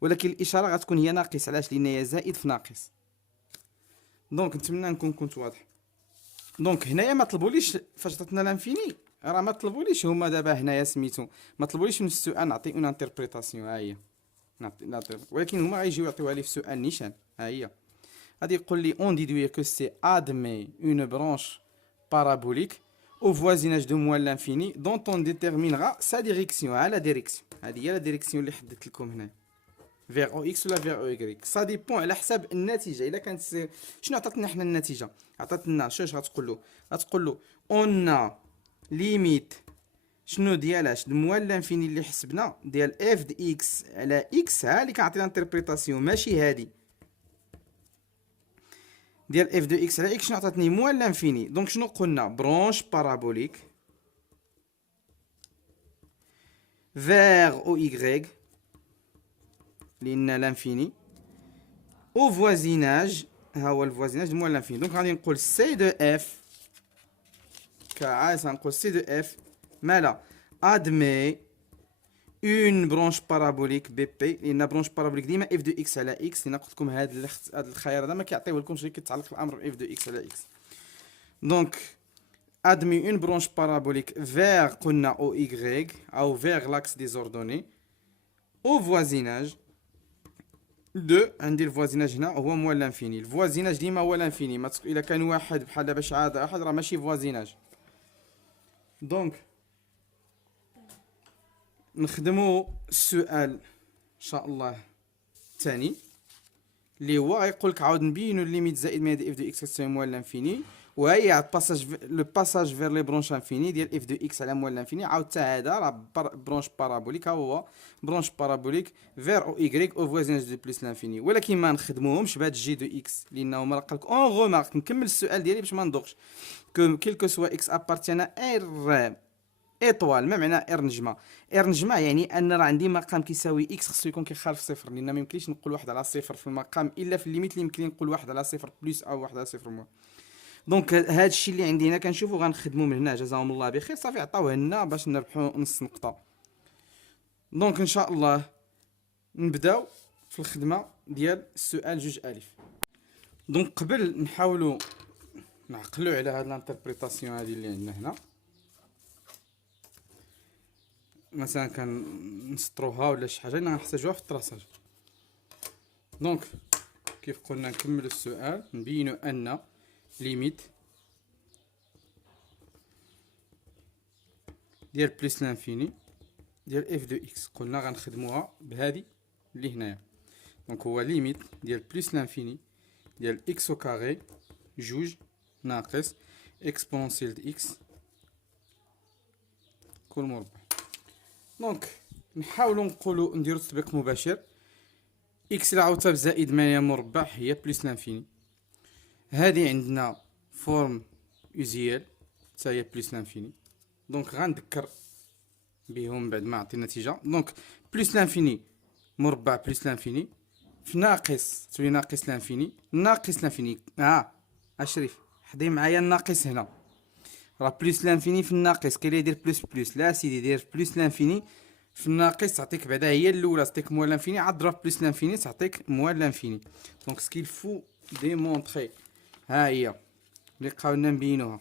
ولكن الاشاره غتكون هي ناقص. علاش؟ لان هي زائد في ناقص. دونك نتمنى نكون كنت واضح. دونك هنايا ما طلبوليش فاش عطاتنا لانفيني راه ما طلبوليش هما دابا هنايا سميتو، ما طلبوليش من السؤال نعطي اون انتربريتاسيون. ها هي نعطي، ولكن هما غيجيو يعطيوها لي في سؤال نيشان. ها هي غادي يقول لي اون ديدوي كو سي ادمي اون برانش بارابوليك au voisinage de moins l'infini dont on déterminera sa direction. ها لا ديريكسيون، هذه هي لا ديريكسيون اللي حددت لكم هنا فيغ او اكس ولا فيغ او ايكغيك. سا ديبون على حساب النتيجه. الا كانت شنو عطاتنا حنا النتيجه؟ عطاتنا شوش غتقول له اون ليميت شنو ديالاش الموال لانفيني اللي حسبنا ديال اف دي اكس على اكس، ها اللي كنعطي الانتربريتاسيون ماشي هادي ديال اف دو اكس على اكس. شنو عطاتني؟ موال لانفيني. دونك شنو قلنا؟ برونش بارابوليك فيغ او ايكغيك لان لانفيني او فوازيناج، ها هو الفوازيناج موال لانفيني. دونك غادي نقول سي دو اف كعاس، غنقول سي دو اف مالا ادمي اون برونش بارابوليك بي بي، لان برونش بارابوليك ديما اف دو اكس على اكس. لان قلت لكم هذا الخيار هذا ما كيعطيوه لكمش اللي كيتعلق الامر باف دو اكس على اكس. دونك ادمي اون برونش بارابوليك فيغ قلنا او ايكغيك او فيغ لاكس ديزوردوني او فوازيناج دو. عندي الفوازيناج هنا هو موال لانفيني. الفوازيناج ديما هو لانفيني، ما الا كان واحد بحال دابا شي عاد واحد راه ماشي فوازيناج. دونك نخدمو السؤال ان شاء الله الثاني اللي هو غيقول لك عاود نبينو ليميت زائد ما دي اف دو اكس تساوي موال لانفيني، وهي عاد لو باساج فير لي برونش انفيني ديال اف دو اكس على موال لانفيني. عاود حتى هذا راه برونش بارابوليك، ها هو برونش بارابوليك فير او ايكغيك او فوازيناج دو بلس لانفيني. ولكن ما نخدموهمش بهاد جي دو اكس لانه ما لقى لك اون غومارك. نكمل السؤال ديالي باش ما ندوخش. كو كيلكو سوا اكس ابارتينا ار ايطوال. ما معنى ار نجمه؟ ار نجمه يعني ان راه عندي مقام كيساوي اكس خصو يكون كيخالف صفر، لان ما يمكنليش نقول واحد على صفر في المقام الا في الليميت اللي يمكن لي نقول واحد على صفر بلس او واحد على صفر موان. دونك هذا الشيء اللي عندي هنا كنشوفو غنخدمو من هنا. جزاهم الله بخير، صافي عطاوه لنا باش نربحو نص نقطه. دونك ان شاء الله نبداو في الخدمه ديال السؤال جوج الف. دونك قبل نحاولوا نعقلوا على هاد الانتربريتاسيون هذه اللي عندنا هنا، مثلا كنسطروها ولا شي حاجه غنحتاجوها في التراساج. دونك كيف قلنا نكمل السؤال نبينو ان ليميت ديال بلس لانفيني ديال اف دو اكس قلنا غنخدموها بهذه اللي هنايا. دونك هو ليميت ديال بلس لانفيني ديال اكس او كاري جوج ناقص اكسبونسيال د اكس كل مربع. دونك نحاولوا نقولوا نديروا تطبيق مباشر. اكس اللي عاوتها بزائد 8 مربع هي بلس لانفيني. هذه عندنا فورم اوزيال حتى هي بلس لانفيني. دونك غنذكر بهم بعد ما عطي النتيجه. دونك بلس لانفيني مربع بلس لانفيني في ناقص تولي ناقص لانفيني ناقص لانفيني. اشرف حضي معايا الناقص هنا، راه بلس لانفيني في الناقص كاين اللي يدير بلس بلس. لا سيدي دير بلس لانفيني في الناقص تعطيك بعدا هي الاولى تعطيك موال لانفيني، عاد ضرب بلس لانفيني تعطيك موال لانفيني. دونك سكيل فو ديمونطري ها هي اللي قاولنا نبينوها.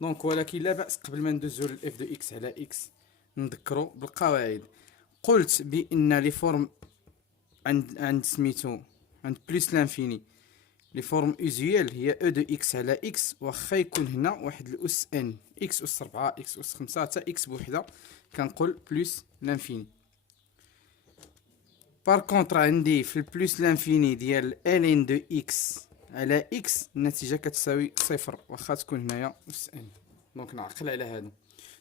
دونك ولكن لا باس قبل ما ندوزو للاف دو اكس على اكس نذكرو بالقواعد. قلت بان لي فورم عند سميتو عند بلس لانفيني لي فورم اوزيال هي او دو اكس على اكس، واخا يكون هنا واحد الاس ان اكس اس 4 اكس اس 5 حتى اكس بوحده كنقول بلس لانفيني. بار كونطر عندي في البلس لانفيني ديال ال ان دو اكس على اكس النتيجه كتساوي صفر واخا تكون هنايا اس ان. دونك نعقل على هذا.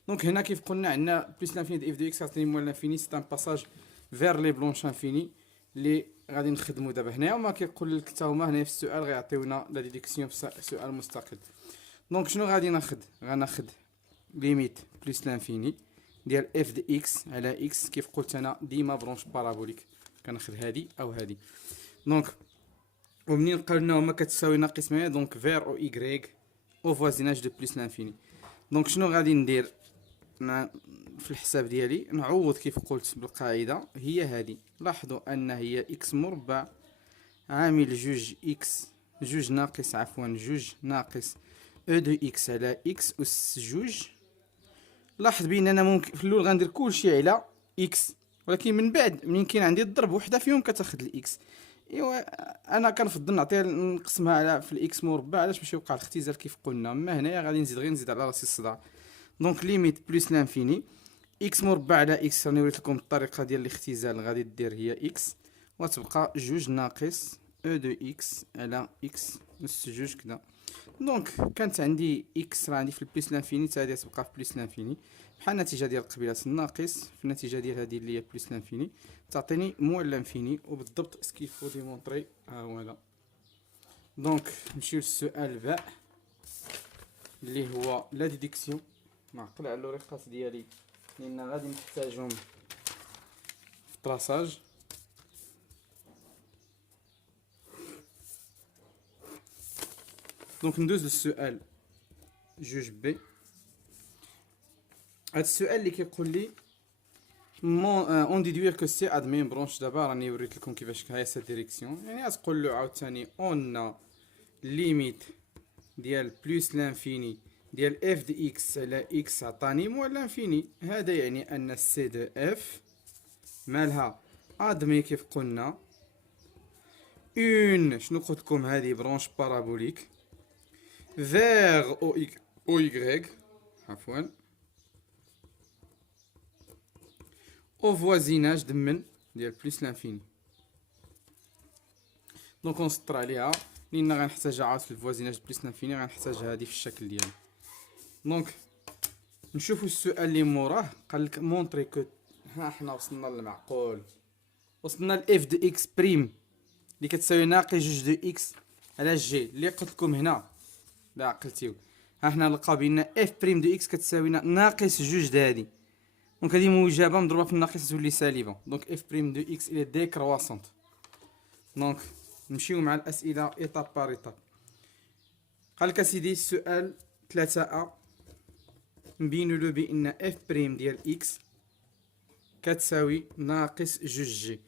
دونك هنا كيف قلنا عندنا بلس لانفيني دي اف دو اكس عطيني موال لانفيني سي ان باساج فير لي بلونش انفيني اللي غادي نخدمو دابا هنايا. وما كيقول لك حتى هما هنا في السؤال غيعطيونا لا ديديكسيون في سؤال مستقل. دونك شنو غادي غناخد ليميت بلس لانفيني ديال اف دي اكس على اكس. كيف قلت انا ديما برونش بارابوليك كناخد هادي او هادي. دونك ومنين قلنا هما كتساوي ناقص 8 دونك فير او ايكغيك او فوازيناج دو بلس لانفيني. دونك شنو غادي ندير في الحساب ديالي؟ نعوض كيف قلت بالقاعده هي هذه. لاحظوا ان هي اكس مربع عامل جوج اكس جوج ناقص عفوا جوج ناقص او دو اكس على اكس اس جوج لاحظ بان انا ممكن في الاول غندير كلشي على اكس، ولكن من بعد منين كاين عندي الضرب وحده فيهم كتاخذ الاكس. ايوا انا كنفضل نعطيها نقسمها على في الاكس مربع، علاش باش يوقع الاختزال كيف قلنا. اما هنايا غادي نزيد غير نزيد على راسي الصداع. دونك ليميت بلس لانفيني اكس مربع على اكس، راني وريت لكم الطريقه ديال الاختزال غادي دير هي اكس، وتبقى جوج ناقص او دو اكس على اكس نص جوج كدا. دونك كانت عندي اكس راه عندي في البلس لانفيني، حتى هادي تبقى في بلس لانفيني بحال النتيجه ديال قبيلات الناقص في النتيجه ديال هادي اللي هي بلس لانفيني تعطيني موال لانفيني. وبالضبط سكيفو ديمونطري ها هو هذا. دونك نمشيو للسؤال باء اللي هو لا ديديكسيون. نعقل على الورقات ديالي لان غادي نحتاجهم في الطراساج. دونك ندوز للسؤال جوج بي. هاد السؤال اللي كيقول لي اون ديدوير كو سي ادمين برونش. دابا راني وريت لكم كيفاش هاي سا ديريكسيون، يعني غتقول له عاوتاني اون ليميت ديال بلس لانفيني ديال اف دي اكس على اكس عطاني موال لانفيني. هذا يعني ان سي دو اف مالها ادمي كيف قلنا اون شنو قلت لكم هذه برونش بارابوليك فيغ او يغريك عفوا او فوازيناج دمن ديال بلس لانفيني. دونك نسطر عليها لان غنحتاجها عاود في الفوازيناج بلس لانفيني، غنحتاجها هذه في الشكل ديالي. دونك نشوفوا السؤال اللي موراه. قال لك مونطري كو، ها حنا وصلنا للمعقول، وصلنا لاف دو اكس بريم اللي كتساوي ناقص جوج دو اكس على جي اللي قلت لكم هنا. لا عقلتيو، ها حنا نلقاو بان اف بريم دو اكس كتساوي ناقص جوج د هادي. دونك هادي موجبه مضروبه في الناقص تولي سالبه. دونك اف بريم دو اكس الى ديكرواسونت. دونك نمشيو مع الاسئله ايطاب بار ايطاب. قال لك اسيدي السؤال 3 ا نبينو له بان اف بريم ديال اكس كتساوي ناقص جوج جي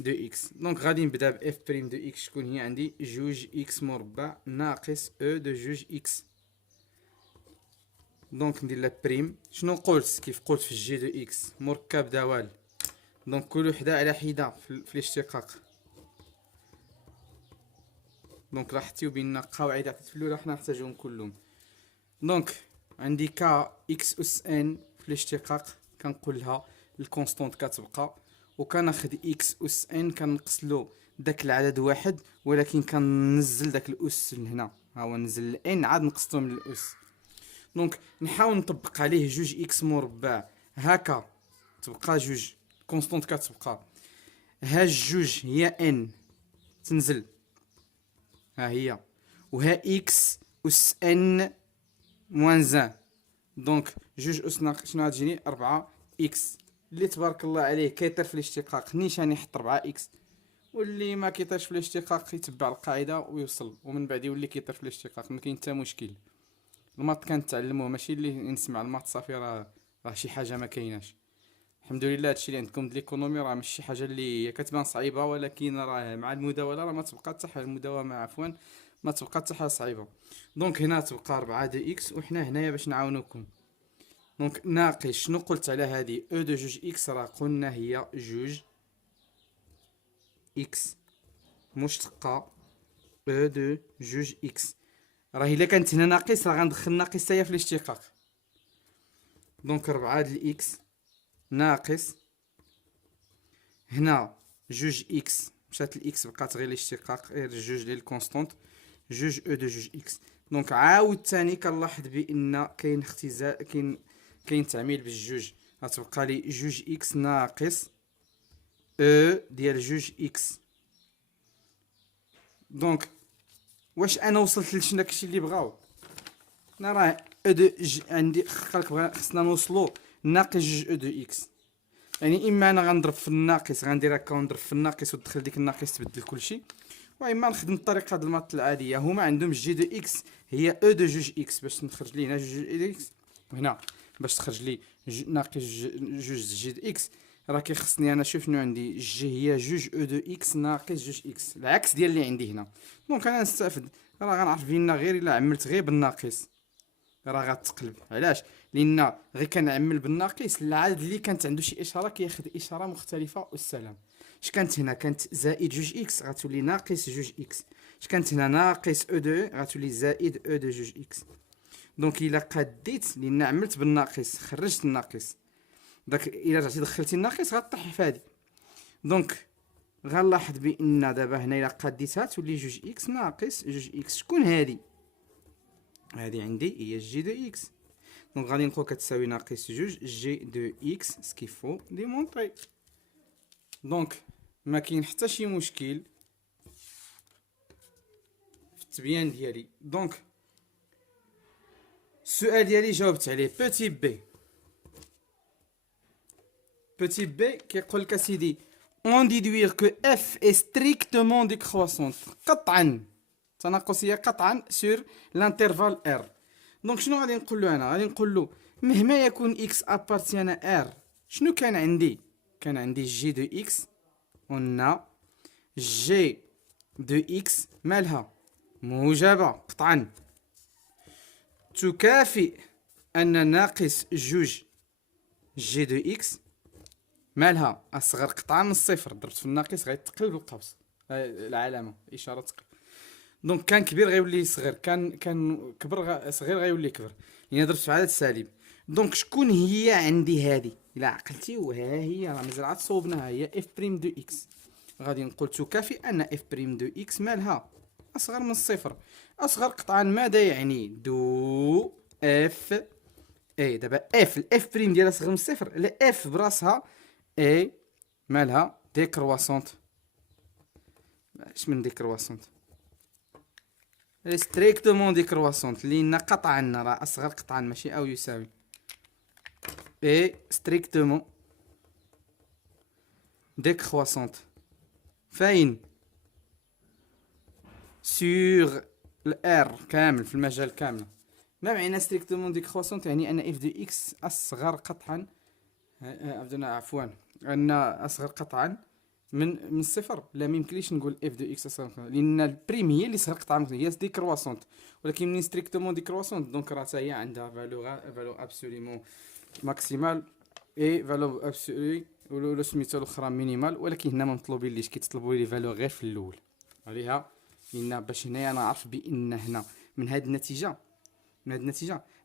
دو اكس. دونك غادي نبدا ب اف بريم دو اكس شكون هي عندي جوج اكس مربع ناقص او دو جوج اكس. دونك ندير لا بريم شنو قلت كيف قلت في جي دو اكس مركب دوال. دونك كل وحده على حده في الاشتقاق. دونك لاحظتيو بان قواعد في الاولى حنا نحتاجهم كلهم. دونك عندي كا اكس اس ان في الاشتقاق كنقول لها الكونستونت كتبقى، وكناخذ اكس اس ان كنقص له داك العدد واحد، ولكن كننزل داك الاس لهنا. ها هو نزل الان عاد نقصته من الاس. دونك نحاول نطبق عليه جوج اكس مربع هكا تبقى جوج كونستونت كتبقى. ها الجوج هي ان تنزل ها هي، وها اكس اس ان موان زان. دونك جوج اس ناقص شنو غتجيني 4 اكس اللي تبارك الله عليه كيطير في الاشتقاق نيشان يحط 4 اكس، واللي ما كيطيرش في الاشتقاق يتبع القاعده ويوصل، ومن بعد يولي كيطير في الاشتقاق ما كاين حتى مشكل. الماط كنتعلموه ماشي اللي نسمع الماط صافي راه شي حاجه ما كايناش. الحمد لله هادشي اللي عندكم د ليكونومي راه ماشي شي حاجه اللي كتبان صعيبه، ولكن راه مع المداوله راه ما تبقى حتى حاجه المداومه عفوا ما تبقى حتى حاجه صعيبه. دونك هنا تبقى 4 دو اكس، وحنا هنايا باش نعاونوكم. دونك ناقص شنو قلت على هذه او دو جوج اكس راه قلنا هي جوج اكس مشتقه او دو جوج اكس. راه الا كانت هنا ناقص راه غندخل ناقص حتى في الاشتقاق. دونك 4 د الاكس ناقص هنا جوج اكس مشات الاكس بقات غير الاشتقاق غير جوج ديال الكونستونت جوج او دو جوج اكس. دونك عاود ثاني كنلاحظ بان كاين اختزال كاين تعميل بالجوج. غتبقى لي جوج اكس ناقص او ديال جوج اكس. دونك واش انا وصلت لشنا داكشي اللي بغاو؟ انا راه او دو عندي خصنا نوصلو ناقص جوج او دو اكس. يعني اما انا غنضرب في الناقص غندير هكا ونضرب في الناقص وتدخل ديك الناقص تبدل كلشي، واما نخدم الطريقه د الماط العاديه. هما عندهم جي دو اكس هي او دو جوج اكس باش نخرج لي هنا جوج اكس، وهنا باش تخرج لي ناقص جوج جي دو اكس. راه كيخصني انا شوف شنو عندي جي هي جوج او دو اكس ناقص جوج اكس العكس ديال اللي عندي هنا. دونك انا نستافد راه غنعرف بينا غير الا عملت غير بالناقص راه غتقلب. علاش؟ لان غير كنعمل بالناقص العدد اللي كانت عنده شي اشاره كياخذ اشاره مختلفه والسلام. اش كانت هنا؟ كانت زائد جوج اكس غتولي ناقص جوج اكس. اش كانت هنا؟ ناقص او دو غتولي زائد او دو جوج اكس. دونك الا قديت لان عملت بالناقص خرجت الناقص، داك الا رجعتي دخلتي الناقص غطيح في هادي. دونك غنلاحظ بان دابا هنا الا قديتها تولي جوج اكس ناقص جوج اكس. شكون هادي؟ هادي عندي هي جي دو اكس. دونك غادي نقول كتساوي ناقص جوج جي دو اكس سكيفو ديمونطري. دونك ما كاين حتى شي مشكل في التبيان ديالي. دونك السؤال ديالي جاوبت عليه. بوتي بي، بوتي بي كيقول لك اسيدي اون ديدوير كو اف اي ستريكتومون ديكروسونت، قطعا تناقصيه قطعا سور لانترفال ار. دونك شنو غادي نقول له انا؟ غادي نقول له مهما يكون اكس ابارتيان ار، شنو كان عندي؟ كان عندي جي دو اكس، قلنا جي دو اكس مالها؟ موجبه قطعا، تكافئ ان ناقص جوج جي دو اكس مالها؟ اصغر قطعا من الصفر. ضربت في الناقص غيتقلب القوس، العلامه اشاره تقلب. دونك كان كبير غيولي صغير، كان كبر صغير غيولي كبر، لان درت في عدد سالب. دونك شكون هي عندي هذه؟ الا عقلتي وها هي راه مازال عاد صوبناها، هي اف بريم دو اكس. غادي نقول تكافئ ان اف بريم دو اكس مالها؟ اصغر من الصفر. اصغر قطعا ماذا يعني؟ دو اف اي. دابا اف الاف بريم ديالها صغر من الصفر، الاف براسها اي مالها؟ ديكرواسونت. اش من ديكرواسونت؟ ستريكتومون ديكرواسونت، لان قطعا راه اصغر قطعا ماشي او يساوي. اي ستريكتومون ديكرواسونت فاين؟ سور الار كامل، في المجال كامل. ما معنى ستريكتومون ديكرواسونت؟ يعني ان اف دو اكس اصغر قطعا، عفوا ان اصغر قطعا من الصفر. لا ميمكنليش نقول اف دو اكس اصغر قطعا، لان البريم هي اللي صغر قطعا، هي ديكرواسونت. ولكن من ستريكتومون ديكرواسونت دونك راه هي عندها فالو ابسوليمون ماكسيمال اي فالو ابسولي ولا سميتو الاخرى مينيمال. ولكن هنا ما مطلوبين ليش، كيتطلبوا لي فالو غير في الاول عليها، لان باش هنايا نعرف بان هنا من هاد النتيجه،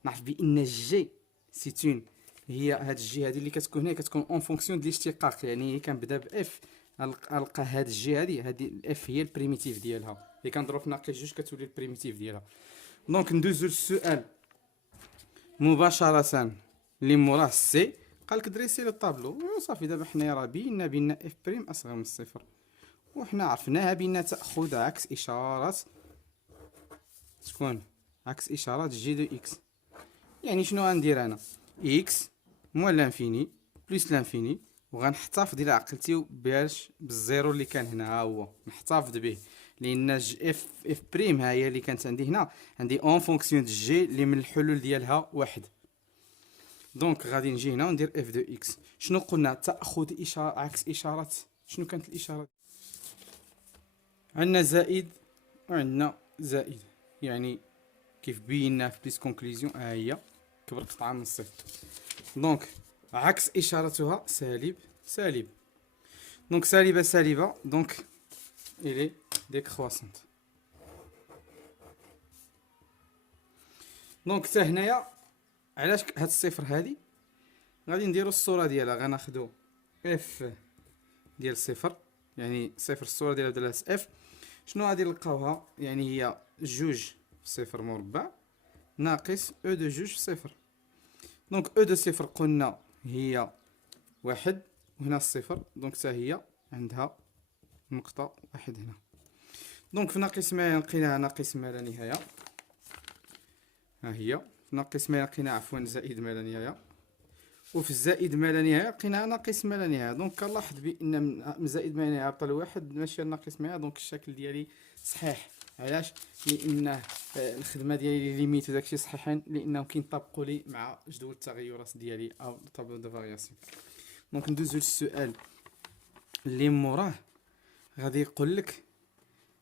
نعرف بان الجي سيتون هي هاد الجي هادي اللي كتكون هنا كتكون اون فونكسيون ديال الاشتقاق. يعني كنبدا باف نلقى هاد الجي هادي الاف هي البريميتيف ديالها اللي كنضرب في ناقص جوج كتولي البريميتيف ديالها. دونك ندوزو للسؤال مباشره اللي موراه سي. قالك دريسي للطابلو صافي. دابا حنايا راه بينا بان اف بريم اصغر من الصفر، وحنا عرفناها بان تاخذ عكس اشاره شكون؟ عكس اشاره جي دو اكس. يعني شنو غندير انا؟ اكس موال لانفيني بلس لانفيني، وغنحتفظ الى عقلتي باش بالزيرو اللي كان هنا، ها هو نحتفظ به، لان اف بريم ها هي اللي كانت عندي هنا، عندي اون فونكسيون دو جي اللي من الحلول ديالها واحد. دونك غادي نجي هنا وندير اف دو اكس. شنو قلنا؟ تاخذ اشاره عكس اشاره. شنو كانت الاشاره؟ عندنا زائد وعندنا زائد، يعني كيف بينا في بليس كونكلوزيون ها هي كبر قطعه من الصفر. دونك عكس اشارتها سالب سالب. دونك سالبه سالبه، دونك الي ديكرواسونت. دونك حتى هنايا علاش هاد الصفر هادي غادي نديرو الصوره ديالها، غناخدو اف ديال صفر، يعني صفر الصوره ديالها بدل اف. شنو غادي نلقاوها؟ يعني هي جوج في صفر مربع ناقص او دو جوج في صفر. دونك او دو صفر قلنا هي واحد، وهنا الصفر، دونك حتى هي عندها نقطة واحد هنا. دونك في ناقص ما لقيناها ناقص ما لا نهاية، ها هي ناقص ما لقينا عفوا زائد ما لا نهاية، وفي الزائد ما لا نهاية لقينا ناقص ما لا نهاية. دونك كنلاحظ بان من زائد ما لا نهاية عطى لواحد ماشي ناقص ما نهاية. دونك الشكل ديالي صحيح. علاش؟ لان الخدمه ديالي ليميت وداكشي صحيحين، لانهم كينطبقوا لي مع جدول التغيرات ديالي او طابلو دو فارياسيون. دونك ندوزو للسؤال اللي موراه. غادي يقول لك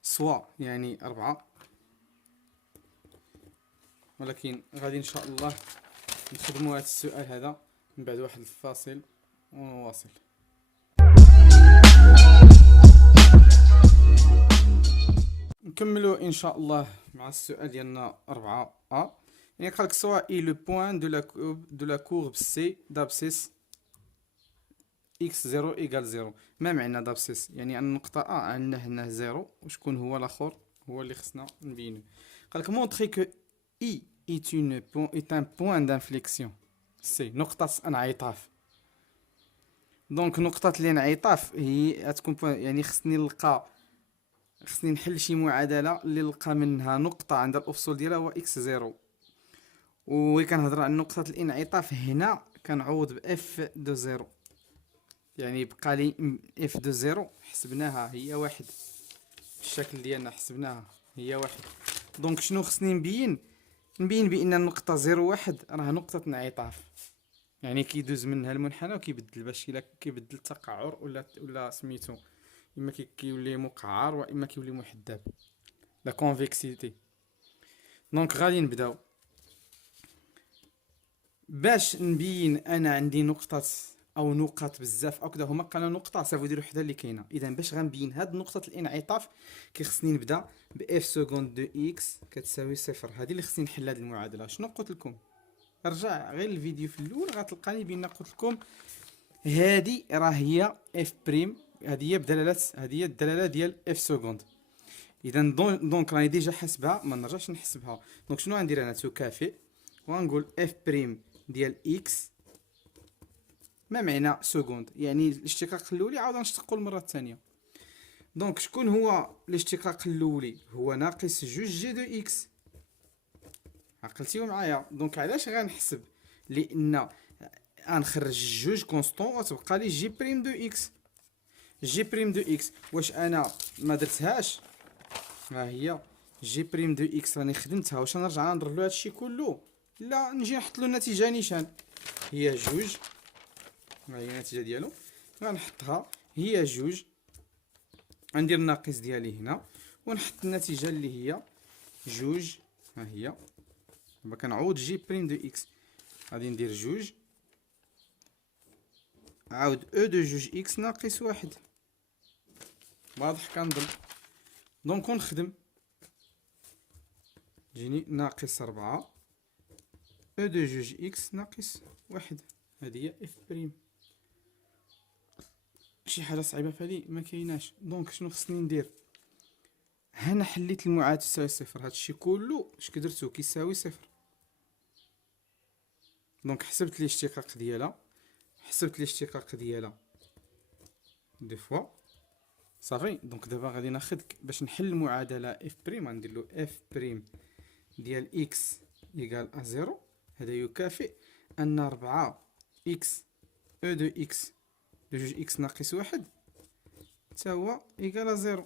سوا يعني 4 ولكن غادي ان شاء الله نخدموا هذا السؤال هذا من بعد واحد الفاصل ونواصل. نكملوا ان شاء الله مع السؤال ديالنا 4 ا. يعني قالك سوا اي لو بوين دو لا كورب سي دابسيس x0 ايكال 0. ما معنى دابسيس؟ يعني ان النقطه ا عندنا هنا 0 وشكون هو الاخر هو اللي خصنا نبينو. قالك مونطري كو اي est un point d'inflexion. سي نقطه انعطاف. دونك نقطه الانعطاف هي تكون يعني خصني نحل شي معادله اللي نلقى منها نقطه عندها الافصول ديالها هو x0. و كنهضر عن نقطه الانعطاف هنا كنعوض باف دو 0. يعني بقى لي اف دو 0 حسبناها هي واحد الشكل ديالنا حسبناها هي واحد. دونك شنو خصني نبين بان النقطه 0 1 راه نقطه انعطاف، يعني كيدوز منها المنحنى وكيبدل باش الا كيبدل التقعر ولا سميتو اما كيولي مقعر واما كيولي محدب لا كونفيكسيتي. دونك غادي نبداو باش نبين انا عندي نقطه او نقاط بزاف او كذا هما قالوا نقطه صافي ديروا حدا اللي كاينه. اذا باش غنبين هاد نقطه الانعطاف كيخصني نبدا باف سكوند دو اكس كتساوي صفر. هذه اللي خصني نحل هاد المعادله. شنو قلت لكم؟ رجع غير الفيديو في الاول غتلقاني بان قلت لكم هذه راه هي اف بريم، هذه هي بدلاله، هذه هي الدلاله ديال اف سكوند. اذا دونك راني ديجا حاسبها ما نرجعش نحسبها. دونك شنو غندير انا؟ تكافئ وغنقول اف بريم ديال اكس. ما معنى سكوند؟ يعني الاشتقاق الاولي عاود نشتقو المره الثانيه. دونك شكون هو الاشتقاق الاولي؟ هو ناقص جوج جي دو اكس. عقلتيو معايا؟ دونك علاش غنحسب؟ لان غنخرج جوج كونستون وتبقى لي جي بريم دو اكس. جي بريم دو اكس واش انا ما درتهاش؟ ها هي جي بريم دو اكس راني خدمتها. واش نرجع نضرب له هادشي كله؟ لا، نجي نحط له النتيجه نيشان هي جوج. ها هي النتيجه ديالو غنحطها هي جوج. غندير الناقص ديالي هنا ونحط النتيجه اللي هي جوج. ها هي دابا كنعوض جي بريم دو اكس. غادي ندير جوج عاود او دو جوج اكس ناقص واحد. واضح كنظن؟ دونك نخدم جيني ناقص 4 او دو جوج اكس ناقص واحد. هذه هي اف بريم. شي حاجه صعيبه فهادي ما كايناش. دونك شنو خصني ندير؟ هنا حليت المعادله تساوي صفر. هادشي كله اش كدرتو كيساوي صفر. دونك حسبت الاشتقاق ديالها دو فوا صافي. دونك دابا غادي ناخذ باش نحل المعادله اف بريم غندير له اف بريم ديال اكس ايكال ا 0. هذا يكافئ ان 4 اكس او دو اكس دو جوج اكس ناقص واحد تا هو ايكال 0.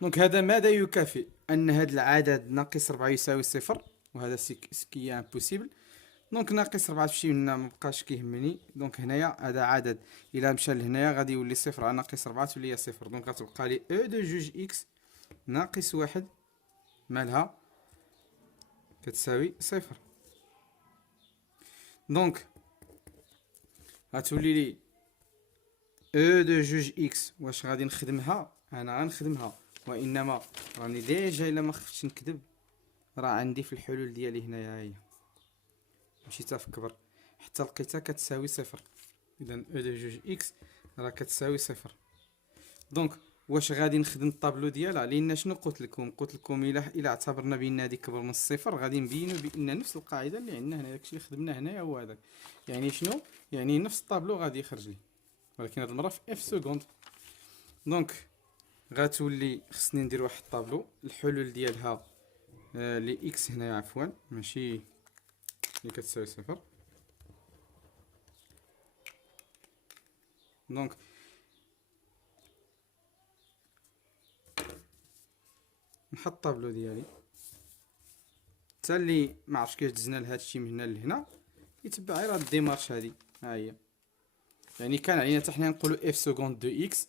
دونك هذا ماذا يكافئ؟ ان هذا العدد ناقص 4 يساوي صفر، وهذا سكي امبوسيبل. دونك ناقص 4 تمشي هنا مبقاش كيهمني. دونك هنايا هذا عدد الا مشى لهنايا غادي يولي صفر على ناقص 4 تولي هي صفر. دونك غتبقى لي او دو جوج اكس ناقص واحد مالها كتساوي صفر. دونك غتولي لي او دو جوج اكس. واش غادي نخدمها؟ انا غنخدمها، وانما راني ديجا الا ما خفتش نكذب راه عندي في الحلول ديالي هنايا هي مشيتها في كبر حتى لقيتها كتساوي صفر. اذا او دو جوج اكس راه كتساوي صفر. دونك واش غادي نخدم الطابلو ديالها؟ لان شنو قلت لكم الا اعتبرنا بان هذه كبر من الصفر غادي نبينوا بان نفس القاعده اللي عندنا هنا داكشي اللي خدمناه هنايا هو هذاك. يعني شنو؟ يعني نفس الطابلو غادي يخرج لي، ولكن هذه المره في اف سكوند. دونك غتولي خصني ندير واحد الطابلو الحلول ديالها لي اكس هنايا عفوا ماشي اللي كتساوي صفر. دونك نحط الطابلو ديالي حتى اللي ما عرفتش كيفاش دزنا لهادشي من هنا لهنا يتبع غير هاد الديمارش هادي. ها هي يعني كان علينا حتى حنا نقولوا اف سكوند دو اكس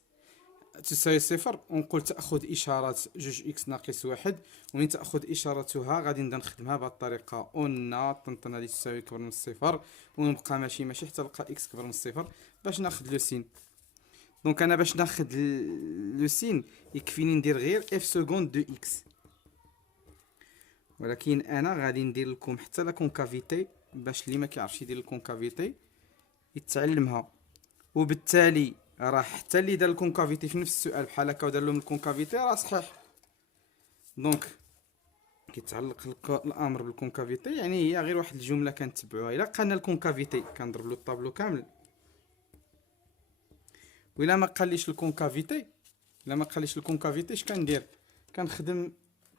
تساوي صفر، ونقول تأخذ إشارة جوج إكس ناقص واحد، ومن تأخذ إشارتها غادي نبدا نخدمها بهاد الطريقة، أن طنطن هادي تساوي كبر من الصفر، ونبقى ماشي حتى نلقى إكس كبر من الصفر باش ناخد لو سين. دونك أنا باش ناخد لو سين يكفيني ندير غير اف سكوند دو إكس، ولكن أنا غادي ندير لكم حتى لا كونكافيتي باش اللي ما كيعرفش يدير الكونكافيتي يتعلمها، وبالتالي راه حتى اللي دار الكونكافيتي في نفس السؤال بحال هكا ودار لهم الكونكافيتي راه صحيح. دونك كيتعلق الامر بالكونكافيتي، يعني هي غير واحد الجمله كنتبعوها. الا قالنا الكونكافيتي كنضرب له الطابلو كامل، وإلا ما قاليش الكونكافيتي، الا ما قاليش الكونكافيتي اش كندير؟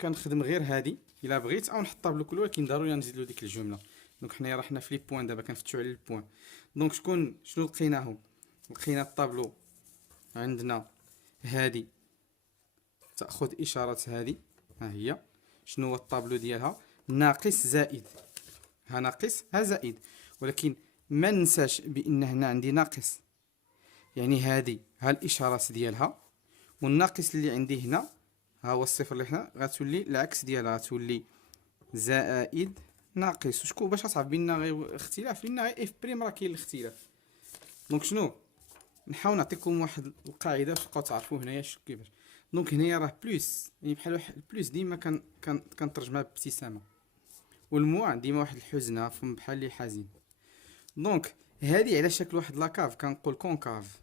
كنخدم غير هادي الا بغيت، او نحط الطابلو كله، ولكن ضروري نزيد له ديك الجمله. دونك حنايا راه حنا في لي بوين دابا كنفتشوا على لي بوين. دونك شنو لقيناهم؟ لقينا الطابلو عندنا هادي تاخذ اشاره هادي، ها هي شنو هو الطابلو ديالها؟ ناقص زائد، ها ناقص ها زائد، ولكن ما ننساش بان هنا عندي ناقص، يعني هادي ها الاشارات ديالها، والناقص اللي عندي هنا ها هو الصفر اللي هنا غتولي العكس ديالها، غتولي زائد ناقص. وشكون باش غتعرف بينا غير اختلاف؟ لان غير اف بريم راه كاين الاختلاف. دونك شنو نحاول نعطيكم واحد القاعده باش تبقاو تعرفوا هنايا كيفاش. دونك هنايا راه بلوس، يعني بحال واحد البلوس ديما كنترجمها بابتسامه، والموع ديما واحد الحزن فم بحال اللي حزين. دونك هادي على شكل واحد لاكاف كنقول كونكاف،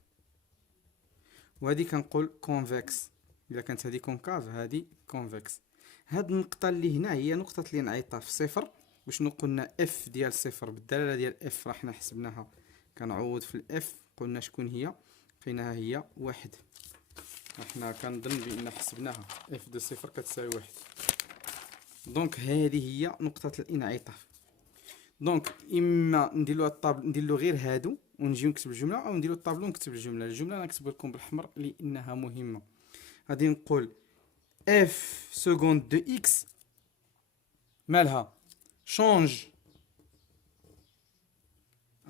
وهادي كنقول كونفكس. الا كانت هادي كونكاف هادي كونفكس. هاد النقطه اللي هنا هي نقطه الانعطاف صفر. وشنو قلنا؟ اف ديال صفر بالدلاله ديال اف راه حنا حسبناها، كنعوض في الاف قلنا شكون هي؟ لقيناها هي واحد. احنا كنظن بان حسبناها اف دو صفر كتساوي واحد. دونك هذه هي نقطه الانعطاف. دونك اما نديرو الطابل نديرو غير هادو ونجيو نكتب الجمله، او نديرو الطابلو ونكتب الجمله. الجمله نكتب لكم بالاحمر لانها مهمه. غادي نقول اف سكوند دو اكس مالها شونج،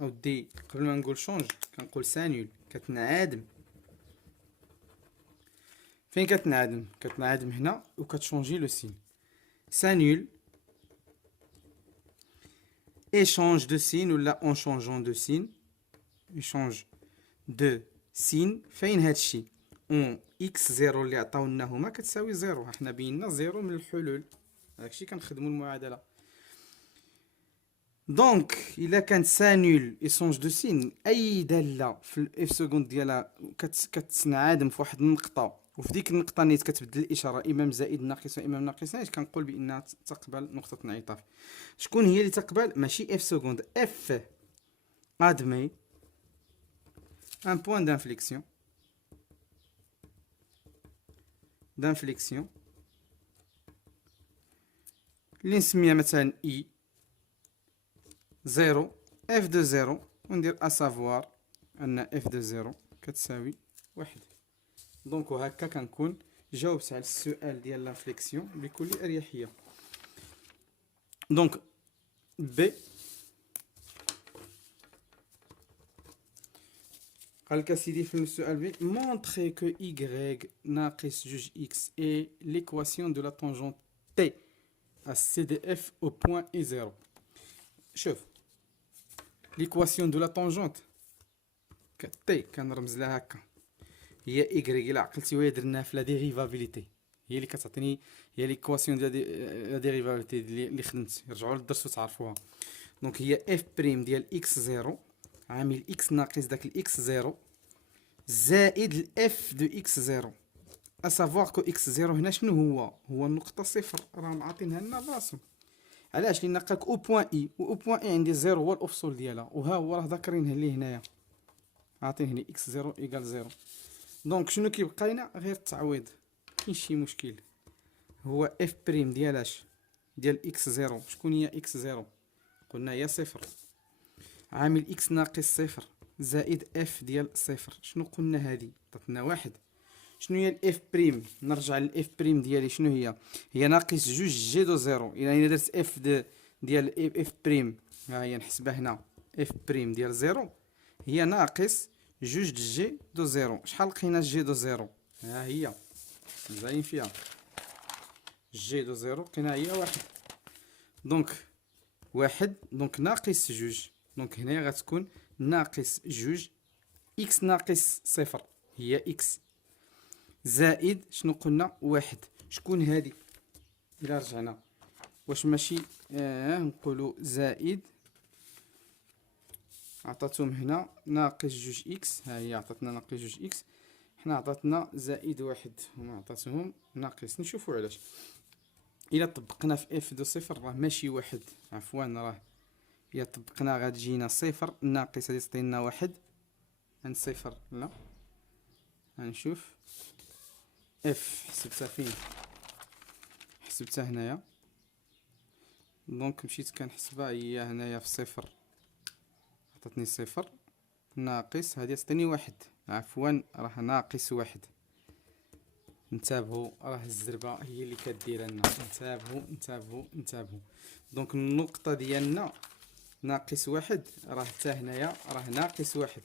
او دي قبل ما نقول شونج كنقول سانيول، كتنعدم. فين كتنعدم؟ كتنعدم هنا وكتشونجي لو سين. سانيول échange de signe ولا en changeant de signe. échange de signe فين هادشي؟ اون اكس زيرو اللي عطاونا هما كتساوي زيرو. حنا بينا زيرو من الحلول، هادشي كنخدمو المعادله. دونك الا كانت سانول ايشونج دو سين، اي داله في الاف سكوند ديالها كتنعدم في واحد النقطه، وفي ديك النقطه نيت كتبدل الاشاره اما من زائد ناقص واما من ناقص، كنقول بانها تقبل نقطه انعطاف. شكون هي اللي تقبل؟ ماشي اف سكوند، اف ادمي ان بوين دانفليكسيون اللي نسميها مثلا اي زيرو اف دو زيرو، وندير اسافوار ان اف دو زيرو كتساوي واحد. دونك وهكا كنكون جاوبت على السؤال ديال لانفليكسيون بكل اريحيه. دونك بي قالك اسيدي في السؤال بي مونطري كو y ناقص جوج x est l'équation de la tangente t à CDF au point I0. شوف l'équation de la tangente t كنرمز لها هكا، هي y الا عقلتي وهي درناها في لا ديريفابيليتي، هي اللي كتعطيني، هي ليكواسيون ديال لا ديريفابيليتي اللي خدمت. رجعوا للدرس وتعرفوها. دونك هي اف بريم ديال اكس زيرو عامل اكس ناقص داك الاكس زيرو زائد الاف دو اكس زيرو. اسافوار كو اكس زيرو هنا شنو هو النقطه صفر، راهم عاطينها لنا براسهم. علاش؟ لان قالك او بوين اي، و او بوين اي عندي زيرو هو الافصول ديالها، وها هو راه ذاكرينه لي هنايا، عاطين هنا اكس زيرو ايكال زيرو. دونك شنو كيبقى لنا؟ غير التعويض، مكاينش شي مشكل. هو اف بريم ديالاش ديال اكس زيرو، شكون هي اكس زيرو؟ قلنا هي صفر، عامل اكس ناقص صفر زائد اف ديال صفر. شنو قلنا؟ هادي عطاتنا واحد. شنو هي الاف بريم؟ نرجع للاف بريم ديالي، شنو هي ناقص جوج جي دو زيرو. الا درت اف ديال اف بريم، ها هي نحسبها هنا، اف بريم ديال زيرو هي ناقص جوج جي دو زيرو. شحال لقينا جي دو زيرو؟ ها هي زاين فيها جي دو زيرو لقينا هي واحد. دونك واحد دونك ناقص جوج، دونك هنايا غتكون ناقص جوج إكس ناقص صفر هي إكس زائد شنو قلنا واحد. شكون هادي إلا رجعنا واش ماشي نقولو زائد عطاتهم هنا ناقص جوج إكس، ها هي عطاتنا ناقص جوج إكس، حنا عطاتنا زائد واحد هما عطاتهم ناقص. نشوفو علاش. إلا طبقنا في اف دو صفر راه ماشي واحد، عفوا راه إلا طبقنا غتجينا صفر ناقص هادي تعطينا واحد عند صفر. لا غنشوف اف حسبتها فين، حسبتها هنايا، دونك مشيت كنحسبها هي هنايا في صفر عطاتني صفر ناقص هادي تعطيني واحد، عفوا راه ناقص واحد. انتبهوا راه الزربه هي اللي كدير لنا، انتبهوا. دونك النقطه ديالنا ناقص واحد راه حتى هنايا راه ناقص واحد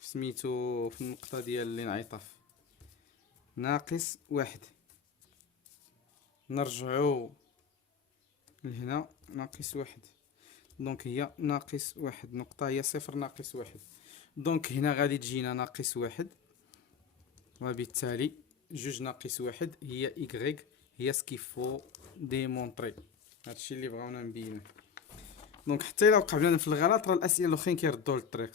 سميتو في النقطه ديال اللي انعطاف ناقص واحد. نرجعو لهنا ناقص واحد، دونك هي ناقص واحد، نقطة هي صفر ناقص واحد، دونك هنا غادي تجينا ناقص واحد، وبالتالي جوج ناقص واحد هي إكغيك، هي سكيفو ديمونطري. هادشي اللي بغاونا نبينو. دونك حتى إلا وقع بنا في الغلط راه الأسئلة الأخرين كيردو للطريق.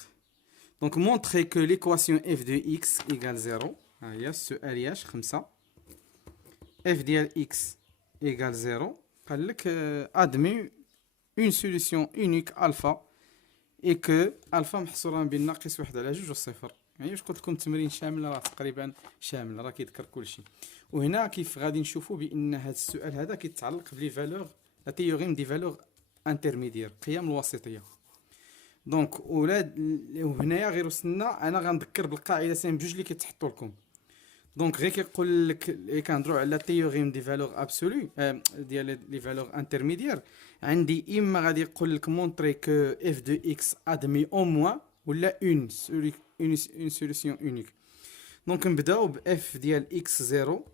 دونك مونطخي كو ليكواسيون اف دو اكس إيكال زيرو، ها هي السؤال ياش 5 اف ديال اكس إيكال زيرو. قالك ادمي اون سوليسيون اونيك الفا اي كو الفا محصوره بين ناقص واحد على جوج وصفر. يعني واش قلت لكم التمرين شامل راه تقريبا شامل راه كيذكر كلشي. وهنا كيف غادي نشوفوا بان هذا السؤال هذا كيتعلق بلي فالور لا تيوريم دي فالور انترميديير، قيم الوسطيه. دونك اولاد وهنايا غير وصلنا انا غنذكر بالقاعده سين بجوج اللي كيتحطوا لكم. دونك غير كيقول لك كنهضروا على تيوريم دي فالور ابسولو ديال لي فالور انترميديير، عندي اما غادي يقول لك مونطري كو اف دو اكس ادمي او موان ولا اون سوليسيون اونيك. دونك نبداو باف ديال اكس زيرو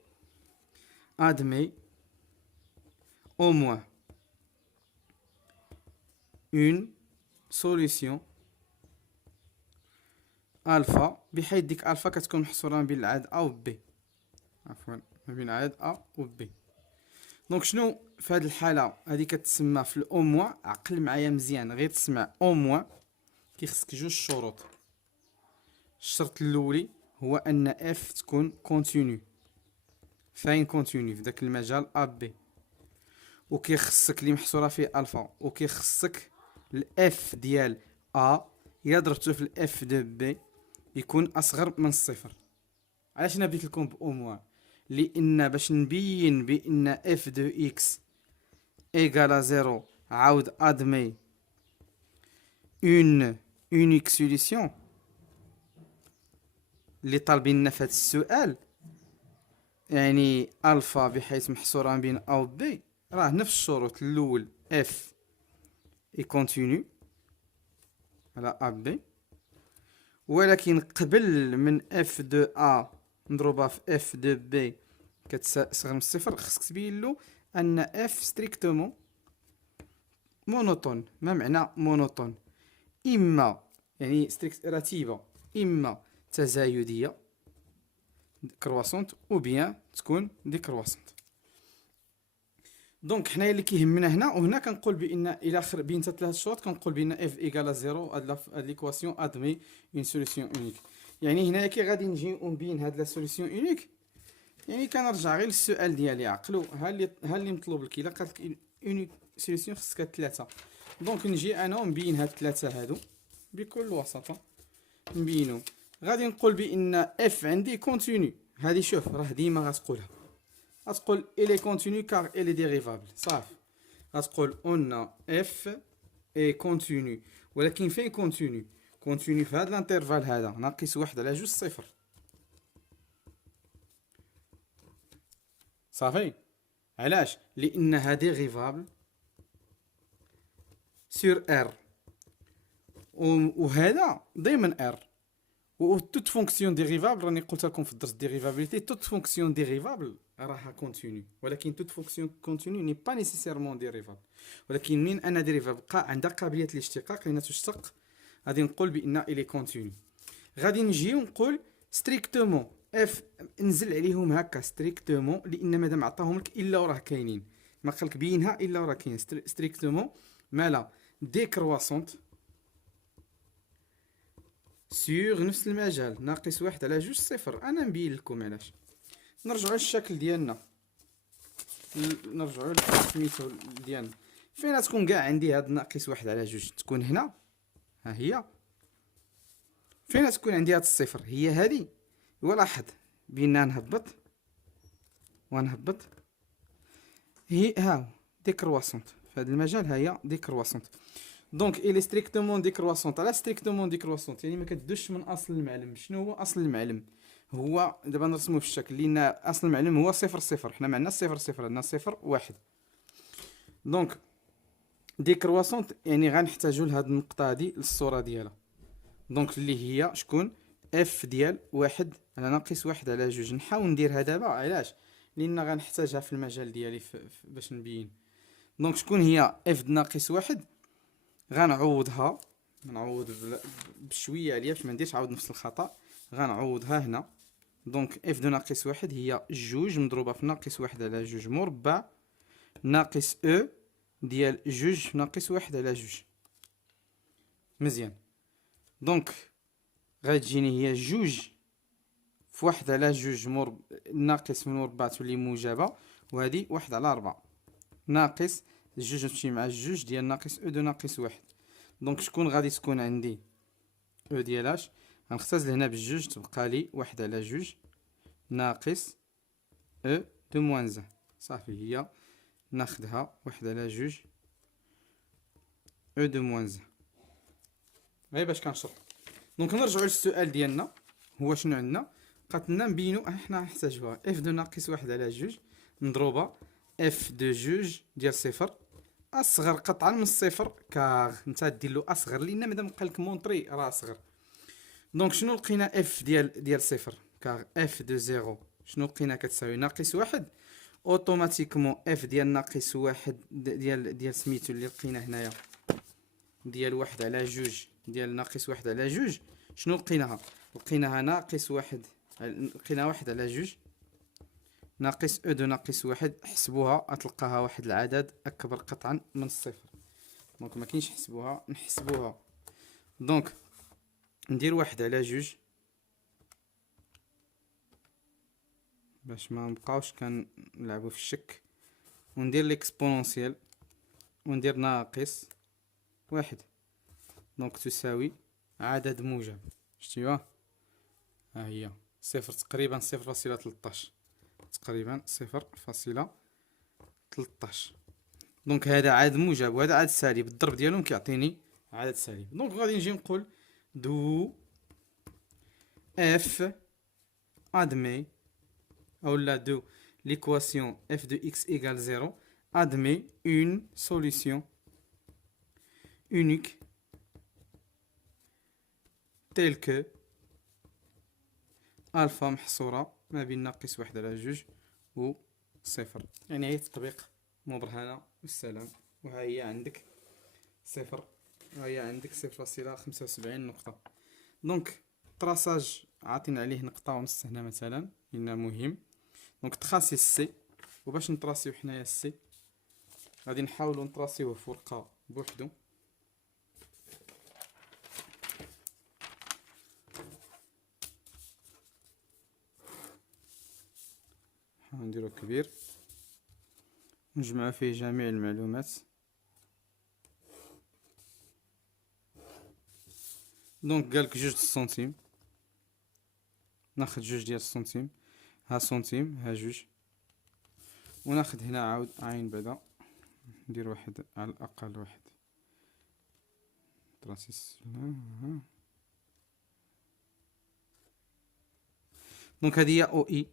ادمي او موان اون سوليسيون الفا، بحيث ديك الفا كتكون محصوره ما بين العدد ا و بي، عفوا ما بين العدد ا و بي. دونك شنو في هذه الحاله هذه كتسمى في الاو موان، عقل معايا مزيان غير تسمع او موان كيخصك جوج شروط. الشرط الاولي هو ان اف تكون كونتينيو، فاين كونتينيو في داك المجال ا بي، وكيخصك اللي محصوره فيه الفا، وكيخصك الاف ديال ا الا ضربته في الاف دو بي يكون اصغر من الصفر. علاش انا بديت لكم باو موان؟ لان باش نبين بان اف دو اكس ايغال زيرو عاود ادمي اون اونيك سوليسيون اللي طالبيننا في هذا السؤال، يعني الفا بحيث محصوره بين ا و بي راه نفس الشروط. الاول اف اي كونتينيو على ا بي، ولكن قبل من اف دو ا نضربها في اف دو بي كتصغر من الصفر، خصك تبين له ان اف ستريكتومون مونوتون. ما معنى مونوتون؟ اما يعني ستريكت رتيبه، اما تزايديه كرواسونت او بيان تكون ديكرواسونت. دونك حنايا اللي كيهمنا هنا وهنا كنقول بان الى بينت ثلاث شروط كنقول بان اف ايكال زيرو هاد ليكواسيون ادمي اون سوليسيون اونيك. يعني هنايا كي غادي نجي ونبين هاد لا سوليسيون اونيك، يعني كنرجع غير للسؤال ديالي عقلو ها اللي مطلوب لك. الا قالت لك اونيك سوليسيون خصك ثلاثه، دونك نجي انا ونبين هاد الثلاثه هادو بكل وساطه. نبينو غادي نقول بان اف عندي كونتينيو، هادي شوف راه ديما غتقولها، غتقول الي كونتينيو كار الي ديريفابل صافي. غتقول اون اف اي كونتينيو، ولكن فين كونتينيو؟ كونتينيو في هاد الانترفال هذا ناقص واحد على جوج صفر صافي. علاش؟ لانها ديريفابل سور ار، وهذا ضمن ار، و توت فونكسيون ديريفابل راني قلتها لكم في الدرس ديريفابيليتي، توت فونكسيون ديريفابل راها كونتينيو، ولكن توت فونكسيون كونتينيو ني با نيسيسيرمون ديريفابل. ولكن من ان ديريفابل عندها قابليه الاشتقاق لان تشتق، غادي نقول بان الي كونتينيو. غادي نجيو نقول ستريكتومون اف، نزل عليهم هكا ستريكتومون لان مادام عطاهم لك الا وراه كاينين، ما قالك بينها الا وراه كاين ستريكتومون مالا ديكرواسونت سيغ نفس المجال ناقص واحد على جوج صفر. انا نبين لكم علاش. نرجعوا للشكل ديالنا، نرجعوا لسميتو ديالنا، فين تكون كاع عندي هاد ناقص واحد على جوج تكون هنا، ها هي. فين تكون عندي هاد الصفر هي هادي. ولاحظ بينا نهبط ونهبط، هي ها ديكرواسونت في هذا المجال، ها هي ديكرواسونت. دونك الي ستريكتومون ديكرواسونت. على ستريكتومون ديكرواسونت يعني ما كتدوش من اصل المعلم. شنو هو اصل المعلم؟ هو دابا نرسمو في الشكل لان اصل المعلم هو صفر صفر، حنا معنا صفر صفر، عندنا صفر واحد. دونك ديكرواسونت يعني غنحتاجو لهاد النقطه هادي للصوره ديالها. دونك اللي هي شكون اف ديال واحد على ناقص واحد على جوج. نحاول نديرها دابا علاش؟ لان غنحتاجها في المجال ديالي باش نبين. دونك شكون هي اف ناقص واحد؟ غنعوضها، نعوض بشويه عليا باش ما نديرش عاود نفس الخطا. غنعوضها هنا. دونك اف دو ناقص واحد هي جوج مضروبه في ناقص واحد على جوج مربع ناقص او ديال جوج ناقص واحد على جوج. مزيان. دونك غتجيني هي جوج في واحد على جوج ناقص من مربع تولي موجبه، وهذه واحد على ربعة ناقص الجوج تمشي مع الجوج ديال ناقص او دو ناقص واحد. دونك شكون غادي تكون عندي او ديالاش؟ غنختزل هنا بالجوج تبقى لي واحد على جوج ناقص او دو موان زان. صافي هي ناخدها واحد على جوج او دو موان زان غير باش كنشرح. دونك نرجعو للسؤال ديالنا. هو شنو عندنا؟ بقات لنا نبينو حنا نحتاجوها اف دو ناقص واحد على جوج مضروبه اف دو جوج ديال صفر اصغر قطعا من الصفر كاغ. نتا دير له اصغر لان مادام قالك مونطري راه اصغر. دونك شنو لقينا اف ديال صفر كاغ اف دو زيرو شنو لقينا كتساوي ناقص واحد. اوتوماتيكمون اف ديال ناقص واحد ديال سميتو اللي لقينا هنايا ديال واحد على جوج ديال ناقص واحد على جوج شنو لقيناها؟ لقيناها ناقص واحد، لقينا واحد على جوج ناقص او دو ناقص واحد. حسبوها غتلقاها واحد العدد اكبر قطعا من الصفر. دونك ما كاينش حسبوها، نحسبوها. دونك ندير واحد على جوج باش ما نبقاوش كنلعبوا في الشك، وندير ليكسبونونسيال وندير ناقص واحد. دونك تساوي عدد موجب. شتيوه ها هي صفر تقريبا 0.13 تقريبا 0.13. دونك هذا عدد موجب وهذا عدد سالب، الضرب ديالهم كيعطيني عدد سالب. دونك غادي نجي نقول دو اف ادمي اولا دو l'équation f de x égale 0 admet une solution unique telle que الفا محصورة ما بين ناقص واحد على جوج و صفر. يعني هي تطبيق مبرهنة والسلام. وها هي عندك صفر، وها هي عندك 0.75 نقطة. دونك التراساج عاطينا عليه نقطة ونص هنا مثلا إنه مهم. دونك تراسي السي، وباش نتراسيو حنايا السي غادي نحاولو نتراسيوه في ورقة بوحدو. نديرو كبير نجمع فيه جميع المعلومات. دونك قالك جوج السنتيم، ناخد جوج ديال السنتيم، ها سنتيم ها جوج، وناخد هنا عاود عين بعدا ندير واحد على الاقل واحد تراسيس. دونك هذه هي او اي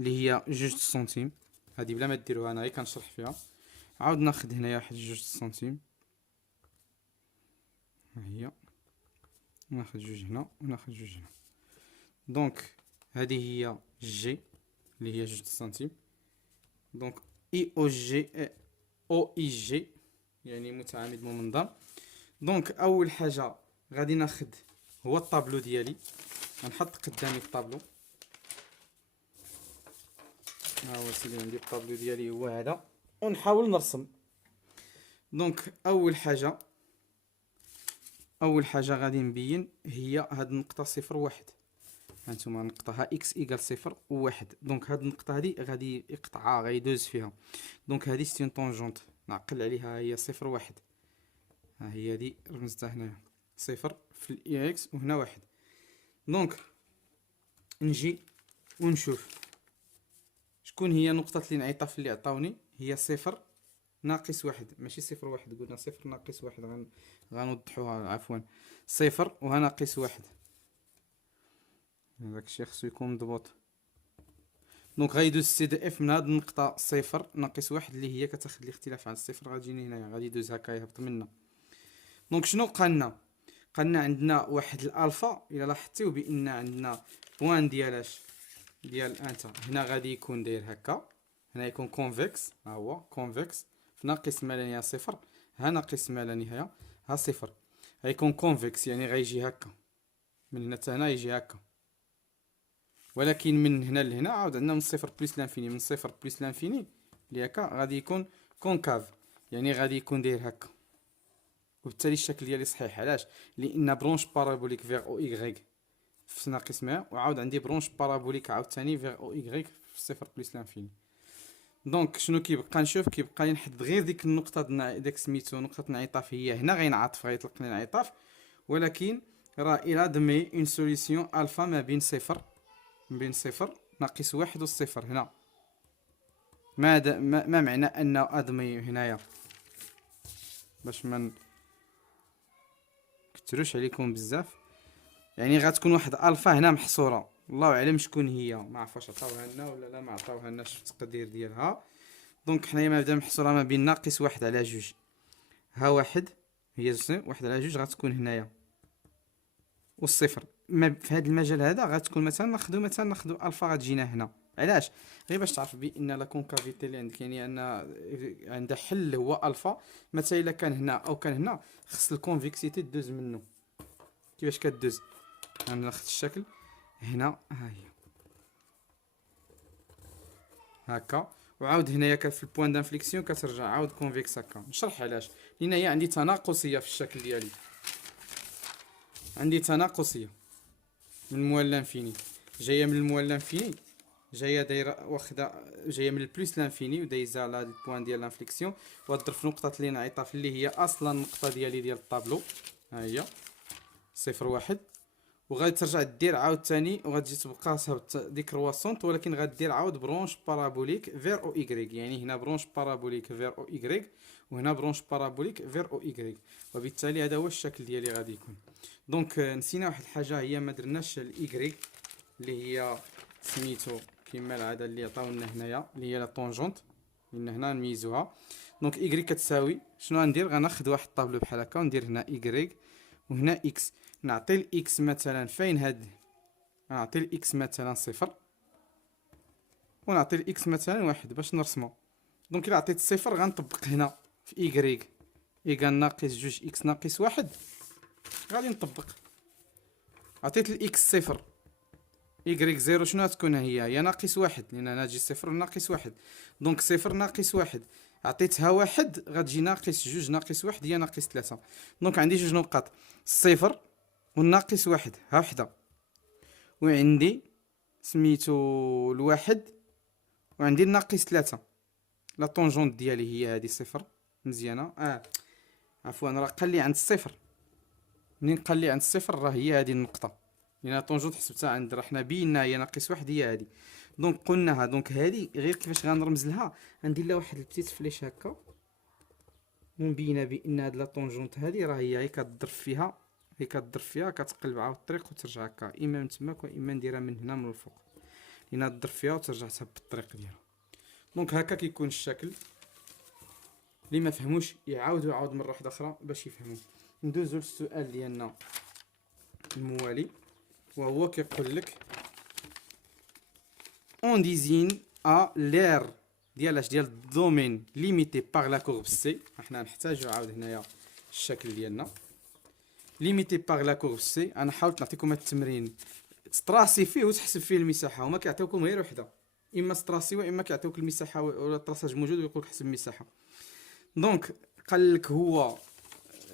اللي هي جوج سنتيم. هذه بلا ما ديروها انا غير كنشرح فيها. عاود ناخد هنايا واحد جوج سنتيم ها هي وناخد جوج هنا وناخد جوج هنا. دونك هذه هي جي اللي هي 2 سنتيم. دونك اي او جي او اي جي يعني متعامد ممنظم. دونك اول حاجه غادي ناخد هو الطابلو ديالي، غنحط قدامي الطابلو. ها هو سيدي عندي الطابلو ديالي هو هذا، ونحاول نرسم. دونك اول حاجه غادي نبين هي هاد النقطه 0 و1. هانتوما النقطه ها اكس ايكال 0 و1. دونك هاد النقطه هادي غادي يقطعها، غيدوز فيها. دونك هادي سي طونجونت نعقل عليها، هي 0 و1. ها هي هادي رمزتها هنايا 0 في الاي اكس وهنا 1. دونك نجي ونشوف شكون هي نقطة الانعطاف اللي عطاوني. هي 0 - 1، ماشي 0 - 1، قلنا 0 - 1. غنوضحوها عفوا. 0 وها -1. داكشي خصو يكون مضبوط. دونك غيدوز سي دي اف من هاد النقطة 0 - 1 اللي هي كتاخد الاختلاف على الصفر، غتجيني هنايا غادي يدوز هكا يهبط منا. دونك شنو قالنا عندنا واحد الالفا. الى لاحظتيو بان عندنا بوان ديالاش ديال انت هنا غادي يكون داير هكا، هنا يكون كونفكس. ها هو كونفكس في ناقص ما لا نهايه 0، ها ناقص ما لا نهايه ها 0. غيكون كونفكس يعني غيجي هكا من هنا حتى هنا يجي هكا. ولكن من هنا لهنا عاود عندنا من 0 بلس لانفيني، من 0 بلس لانفيني اللي هكا غادي يكون كونكاف يعني غادي يكون داير هكا. وبالتالي الشكل ديالي صحيح. علاش؟ لان برونش بارابوليك فيغ او ايغريك في ناقص 100، وعاود عندي برونش بارابوليك عاوتاني فيغ او ايغريك في 0 بلس لانفيني. دونك شنو كيبقى نشوف؟ كيبقى لي نحدد غير ديك النقطه داك سميتو نقطه الانعطاف، هي هنا غينعطف غيطلق لي الانعطاف. ولكن راه الى دمي اون سوليسيون الفا ما بين 0 - 1 والصفر. هنا ما معنى انه ادمي هنايا باش ما نكثروش عليكم بزاف. يعني غتكون واحد الفا هنا محصوره، الله اعلم شكون هي، ما عرفاش عطاوها لنا ولا لا ما عطاوها لناش في التقدير ديالها. دونك حنايا مابدا محصوره ما بين -1 على 2. ها 1 هي 1 على 2 غتكون هنايا، والصفر في هذا المجال هذا غتكون مثلا ناخذ الفا غتجينا هنا. علاش؟ غير باش تعرف بان لا كونكافيتي اللي عندك يعني ان عندها حل هو الفا. مثلا الا كان هنا او كان هنا خص الكونفكسيتي تدوز منه. كيفاش كدوز؟ غناخذ الشكل هنا، ها هي هكا، وعاود هنايا في البوان دانفليكسيون كترجع عاود كونفيكس هكا. نشرح علاش. لان هي عندي تناقصيه في الشكل ديالي، عندي تناقصيه من الموال لانفيني، جايه من الموال لانفيني، جايه دايره واخده، جايه من البلوس لانفيني ودايزه على هذا البوان ديال لانفليكسيون، وضرب في نقطه الانعطاف اللي هي اصلا النقطه ديالي ديال الطابلو. ها هي 0 - 1. وغادي ترجع دير عاود ثاني وغتجي تبقى صهبط ديك رواسونت، ولكن غدير عاود برونش بارابوليك فير او ايغريك. يعني هنا برونش بارابوليك فير او ايغريك، وهنا برونش بارابوليك فير او ايغريك. وبالتالي هذا هو الشكل ديالي غادي يكون. دونك نسينا واحد الحاجه، هي ما درناش الايغريك اللي هي سميتو كما العاده اللي عطاونا هنايا اللي هي لا طونجونت، لان هنا نميزوها. دونك ايغريك كتساوي شنو غندير؟ غناخذ واحد الطابلو بحال هكا وندير هنا ايغريك وهنا اكس. نعطي الاكس مثلا فين هاد، نعطي الاكس مثلا 0 ونعطي الاكس مثلا 1 باش نرسمو. دونك الا عطيت 0 غنطبق هنا في ايغريك ايكال ناقص 2 اكس ناقص 1. غادي نطبق. عطيت الاكس 0 ايغريك 0 شنو غتكون؟ هي ناقص 1، لان انا جي 0 ناقص 1. دونك 0 ناقص 1. عطيتها 1 غتجي ناقص 2 ناقص 1 هي ناقص 3. دونك عندي جوج نقاط، 0 والناقص 1 ها وحده، وعندي سميتو الواحد، وعندي الناقص 3. لا طونجونت ديالي هي هذه 0. مزيانه. عفوا راه قال لي عند 0. منين قال لي عند 0 راه هي هذه النقطه، لان طونجونت حسبتها عند، راه حنا بينا هي ناقص 1 هي هذه. دونك قلناها. دونك هذه غير كيفاش غنرمز لها، غندير لها واحد البتيت فليش هكا ونبينا بان هاد لا طونجونت هذه راه هي كتضرب فيها، كتقلب عاود الطريق وترجع هكا، اما من تماك واما نديرها من هنا من الفوق، لان تضرب فيها وترجع تهبط الطريق ديالها. دونك هكا كيكون الشكل. اللي ما فهموش يعاود مره واحده اخرى باش يفهموا. ندوزو للسؤال ديالنا الموالي، وهو كيقول لك on désigne à l'aire ديال الدومين ليميتي باغ لا كورب سي. حنا نحتاجو عاود هنايا الشكل ديالنا ليميتي باغ لا كورب سي. انا حاولت نعطيكم هذا التمرين تطراسي فيه وتحسب فيه المساحه، وما كيعطيوكم غير وحده، اما ستراسي واما كيعطيوك المساحه ولا الطراساج موجود ويقول لك حسب المساحه. دونك قال لك هو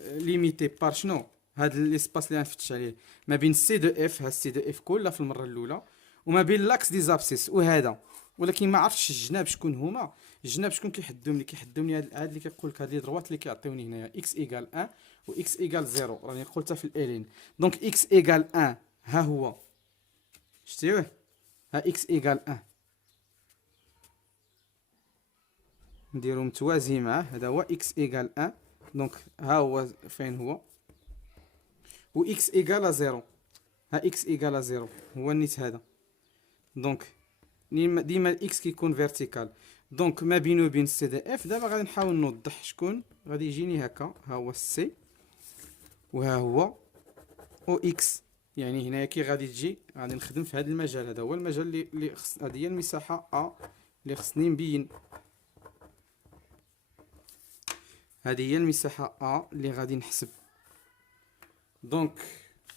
ليميتي بار شنو هاد ليسباس اللي غنفتش عليه ما بين سي دو اف، ها سي دو اف كلها في المره الاولى، وما بين لاكس دي زابسيس وهذا. ولكن ما عرفتش الجناب شكون هما. الجناب شكون كيحدهم لي؟ كيحدهم لي هاد اللي كيقول لك هاد لي دروات اللي كيعطيوني هنايا اكس ايكال 1 و اكس ايكال 0، راني قلتها في الالين. دونك اكس ايكال 1 ها هو، شتيوه؟ ها اكس ايكال 1 نديرو متوازي معاه، هذا هو اكس ايكال 1. دونك ها هو فين هو، و اكس ايكال 0، ها اكس ايكال 0 هو النيت هذا. دونك ديما الاكس كيكون فيرتيكال. دونك ما بينه وبين سي دي اف دابا غادي نحاول نوضح شكون غادي يجيني هكا. ها هو السي وها هو او اكس، يعني هنايا كي غادي تجي غادي نخدم في هذا المجال. هذا هو المجال اللي خص، هذه هي المساحه ا اللي خصني نبين. هذه هي المساحه ا اللي غادي نحسب. دونك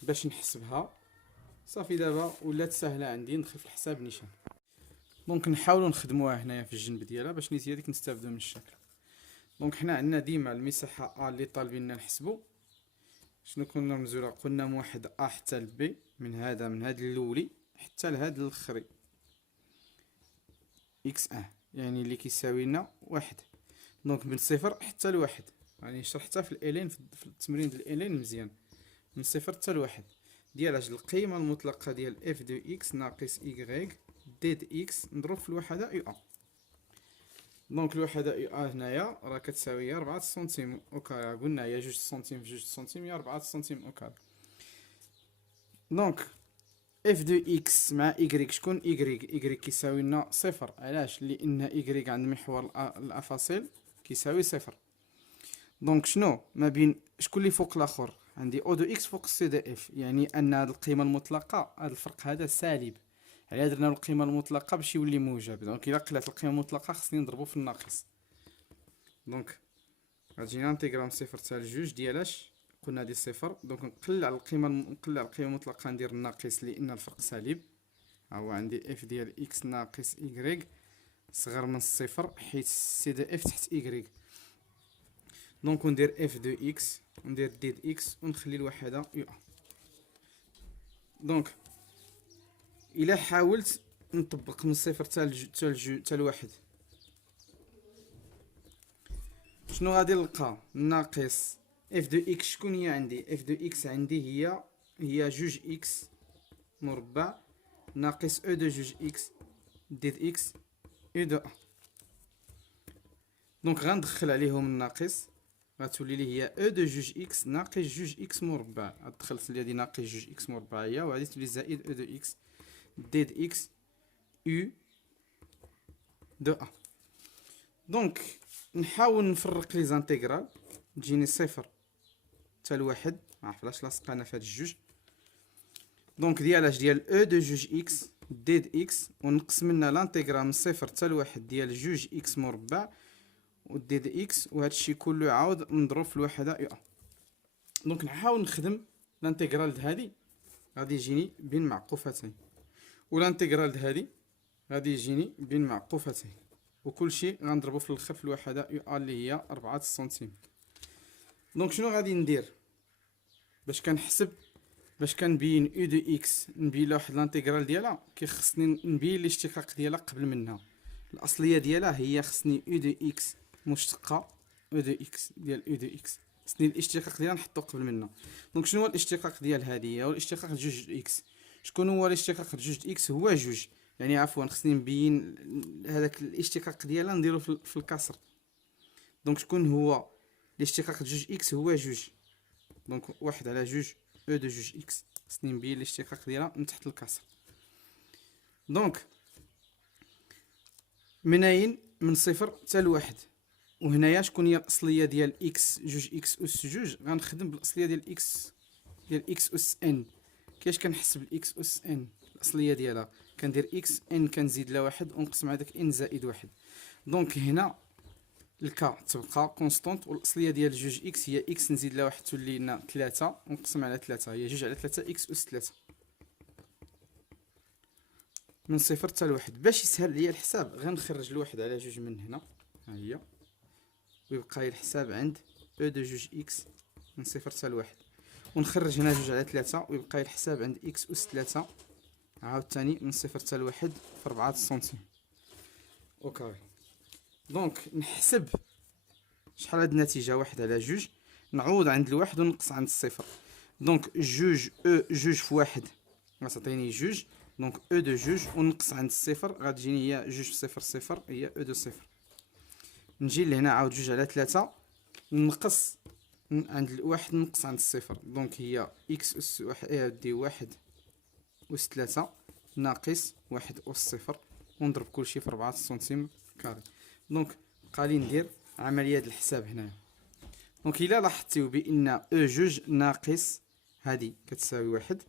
باش نحسبها صافي دابا ولات سهله عندي، ندخل في الحساب نيشان. دونك نحاولوا نخدموها هنايا في الجنب ديالها باش نيت هذيك نستافدوا من الشكل. دونك حنا عندنا ديما المساحه ا اللي طالبين نحسبوا شنو كنا رمزوا قلنا من واحد ا حتى لبي، من هذا الاولي حتى لهذا الاخري اكس ان، يعني اللي كيساوي لنا واحد. دونك من صفر حتى لواحد، يعني شرحتها في الالين في التمرين ديال الالين مزيان. من صفر حتى لواحد ديال القيمه المطلقه ديال اف دو اكس ناقص ايكغيك ديد اكس نضرب في الوحده يو ا. دونك الوحده يو ا هنايا راه كتساوي 4 سنتيم او كاري، قلنا هي 2 سنتيم في 2 سنتيم هي 4 سنتيم او كاري. دونك اف دو اكس مع ايكغيك، شكون ايكغيك؟ ايكغيك كيساوي لنا صفر. علاش؟ لان ايكغيك عند محور الافاصيل كيساوي صفر. دونك شنو ما بين شكون اللي فوق الاخر؟ عندي او دو اكس فوق سي دي اف، يعني ان هذه القيمه المطلقه هذا الفرق هذا سالب، على درنا القيمه المطلقه باش يولي موجب. دونك الا قلات القيمه المطلقه خصني نضربو في الناقص. دونك غتجينا انتيغرا من صفر حتى لجوج ديالاش قلنا هادي صفر. دونك نقلل على القيمه المطلقه ندير الناقص لان الفرق سالب. ها هو عندي اف ديال اكس ناقص ايكغيك صغر من الصفر حيت سي دي اف تحت ايكغيك. دونك ندير اف دو اكس وندير ديد اكس ونخلي الوحده يو ا. دونك الا حاولت نطبق من صفر حتى لواحد شنو غادي نلقى؟ ناقص اف دو اكس. شكون هي عندي؟ اف دو اكس عندي هي جوج اكس مربع ناقص او دو جوج اكس ديد اكس او دو ا. دونك غندخل عليهم الناقص غتولي لي هي او دو جوج اكس ناقص جوج اكس مربع. دخلت لي هادي ناقص جوج اكس مربع هي، وغادي تولي زائد او دو اكس ديد اكس او دو ا. دونك نحاول نفرق لي زانتيغرال تجيني صفر حتى لواحد، معرفلاش لاصقانا في هاد الجوج. دونك ديالاش ديال او دو جوج اكس ديد اكس ونقص منها لانتيغرال من صفر حتى لواحد ديال جوج اكس مربع وديد اكس، وهادشي كله عاود نضرب في الوحده يو ا. دونك نحاول نخدم لانتيغرال هادي غادي يجيني بين معقوفتين، والانتيغرال هادي غادي يجيني بين معقوفتين، وكلشي غنضربو في الاخر في الوحده يو ا اللي هي 4 سنتيم. دونك شنو غادي ندير باش كنحسب باش كنبين او دو اكس؟ نبين واحد لانتيغرال ديالها كيخصني نبين الاشتقاق ديالها قبل منها. الاصليه ديالها هي خصني او دو اكس مشتقه او دو اكس ديال او دو اكس، خصني الاشتقاق ديالها نحطو قبل منها. دونك شنو هو الاشتقاق ديال هذه؟ هو الاشتقاق جوج اكس. شكون هو الاشتقاق جوج اكس؟ هو جوج، يعني عفوا خصني نبين هذاك الاشتقاق ديالها نديرو في الكسر. دونك شكون هو الاشتقاق جوج اكس؟ هو جوج. دونك واحد على جوج او دو جوج اكس خصني نبين الاشتقاق ديالها من تحت الكسر. دونك منين؟ من صفر حتى لواحد. وهنايا شكون هي الاصليه ديال اكس؟ جوج اكس اس جوج. غنخدم بالاصليه ديال اكس اس ان، كيفاش كنحسب الاكس اس ان الاصليه ديالها؟ كندير اكس ان كنزيد لها واحد ونقسم على داك ان زائد واحد. دونك هنا الكا تبقى كونستونت، والاصليه ديال جوج اكس هي اكس نزيد لها واحد تولي لنا 3 ونقسم على 3 هي جوج على 3 اكس اس 3 من صفر حتى لواحد. باش يسهل ليا الحساب غنخرج الواحد على جوج من هنا، ها هي، ويبقى لي الحساب عند او دو جوج اكس من صفر حتى لواحد، ونخرج هنا جوج على 3 ويبقى لي الحساب عند اكس اس 3 عاوتاني من صفر حتى لواحد في 4 سنتيم او كاري. دونك نحسب شحال هاد النتيجه، واحد على جوج، نعوض عند الواحد ونقص عند الصفر. دونك جوج او جوج في واحد غتعطيني جوج، دونك او دو جوج ونقص عند الصفر غتجيني هي جوج في صفر صفر هي او دو صفر. نجي لهنا عاود جوج على 3 نقص عند الواحد نقص عند الصفر، دونك هي اكس اس واحد دي واحد أس 3 ناقص واحد أس صفر، ونضرب كلشي في 4 سنتيم كاري. دونك بقالي ندير عملية الحساب هنايا. دونك إلا لاحظتيو بأن أو جوج ناقص هادي كتساوي واحد،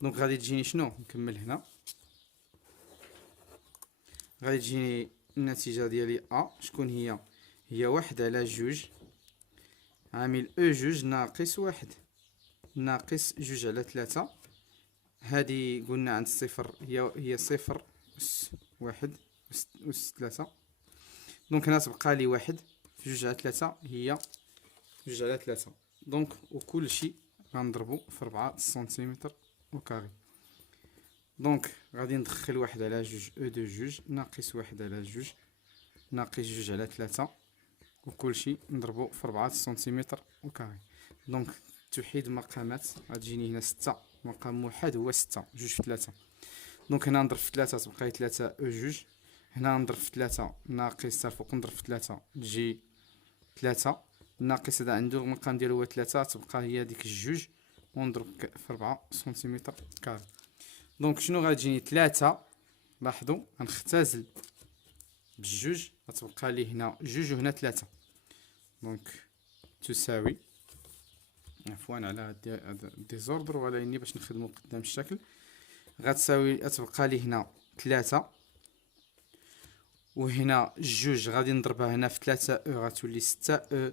دونك غادي تجيني شنو؟ نكمل هنا، غادي تجيني النتيجة ديالي أ شكون هي؟ هي واحد على جوج عامل أو جوج ناقص واحد ناقص جوج على 3. هادي قلنا عند الصفر هي صفر أس واحد أس 3، دونك هنا تبقى لي واحد في جوج على 3 هي جوج على 3. دونك وكل شيء غنضربو في 4 سنتيمتر او كاري. دونك غادي ندخل واحد على جوج او دو جوج ناقص واحد على جوج ناقص جوج على 3 وكل شيء نضربو في 4 سنتيمتر او كاري. دونك توحيد مقامات غتجيني هنا 6، مقام واحد هو 6 جوج في 3. دونك هنا نضرب في 3 تبقى 3 او جوج، هنا نضرب في 3 ناقص تاع الفوق نضرب في 3 تجي 3 ناقص هذا عنده المقام ديالو هو 3 تبقى هي ديك الجوج ونضرب في 4 سنتيمتر كاري. دونك شنو غتجيني 3، لاحظوا غنختزل بالجوج غتبقى لي هنا جوج وهنا 3، دونك تساوي عفوا على هاد ديزوردر ولكن باش نخدمو قدام الشكل غتساوي غتبقى لي هنا 3 وهنا جوج غادي نضربها هنا في 3 او غتولي 6 او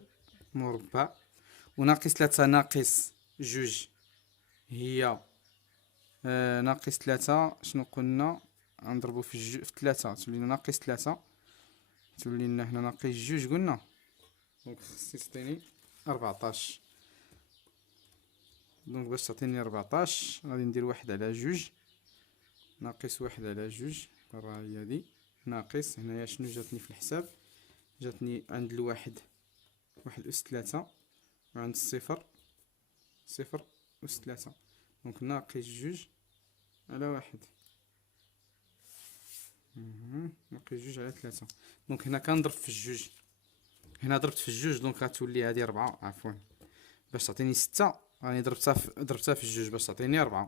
مربع، وناقص 3 ناقص جوج هي ناقص 3 شنو قلنا غنضربو في 3 تولي لنا ناقص 3 تولي لنا هنا ناقص جوج قلنا، دونك خصني تعطيني 14. دونك باش تعطيني 14 غادي ندير واحد على جوج ناقص واحد على جوج راه هي هادي ناقص هنايا شنو جاتني في الحساب؟ جاتني عند الواحد واحد أس 3 وعند الصفر صفر أس 3، دونك ناقص جوج على واحد ناقص جوج على 3. دونك هنا كنضرب في الجوج، هنا ضربت في الجوج دونك غتولي هادي 4 عفوا باش تعطيني 6 راني ضربتها في الجوج باش تعطيني 4،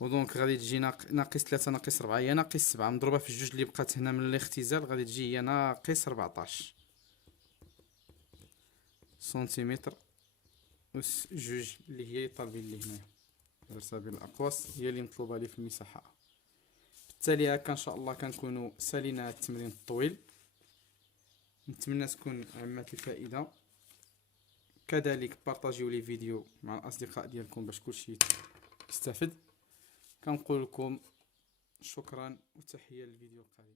ودونك غادي تجي ناقص 3 ناقص 4 هي ناقص 7 مضروبه في الجوج اللي بقات هنا من الاختزال غادي تجي هي ناقص 14 سنتيمتر أس جوج اللي هي طالبين لي هنا درتها بالاقواس هي اللي مطلوبه لي في المساحه. بالتالي هكا ان شاء الله كنكونوا سالينا هذا التمرين الطويل، نتمنى تكون عمت الفائده، كذلك بارطاجيو لي فيديو مع الاصدقاء ديالكم باش كلشي يستافد. كنقول لكم شكرا وتحيه للفيديو القادم.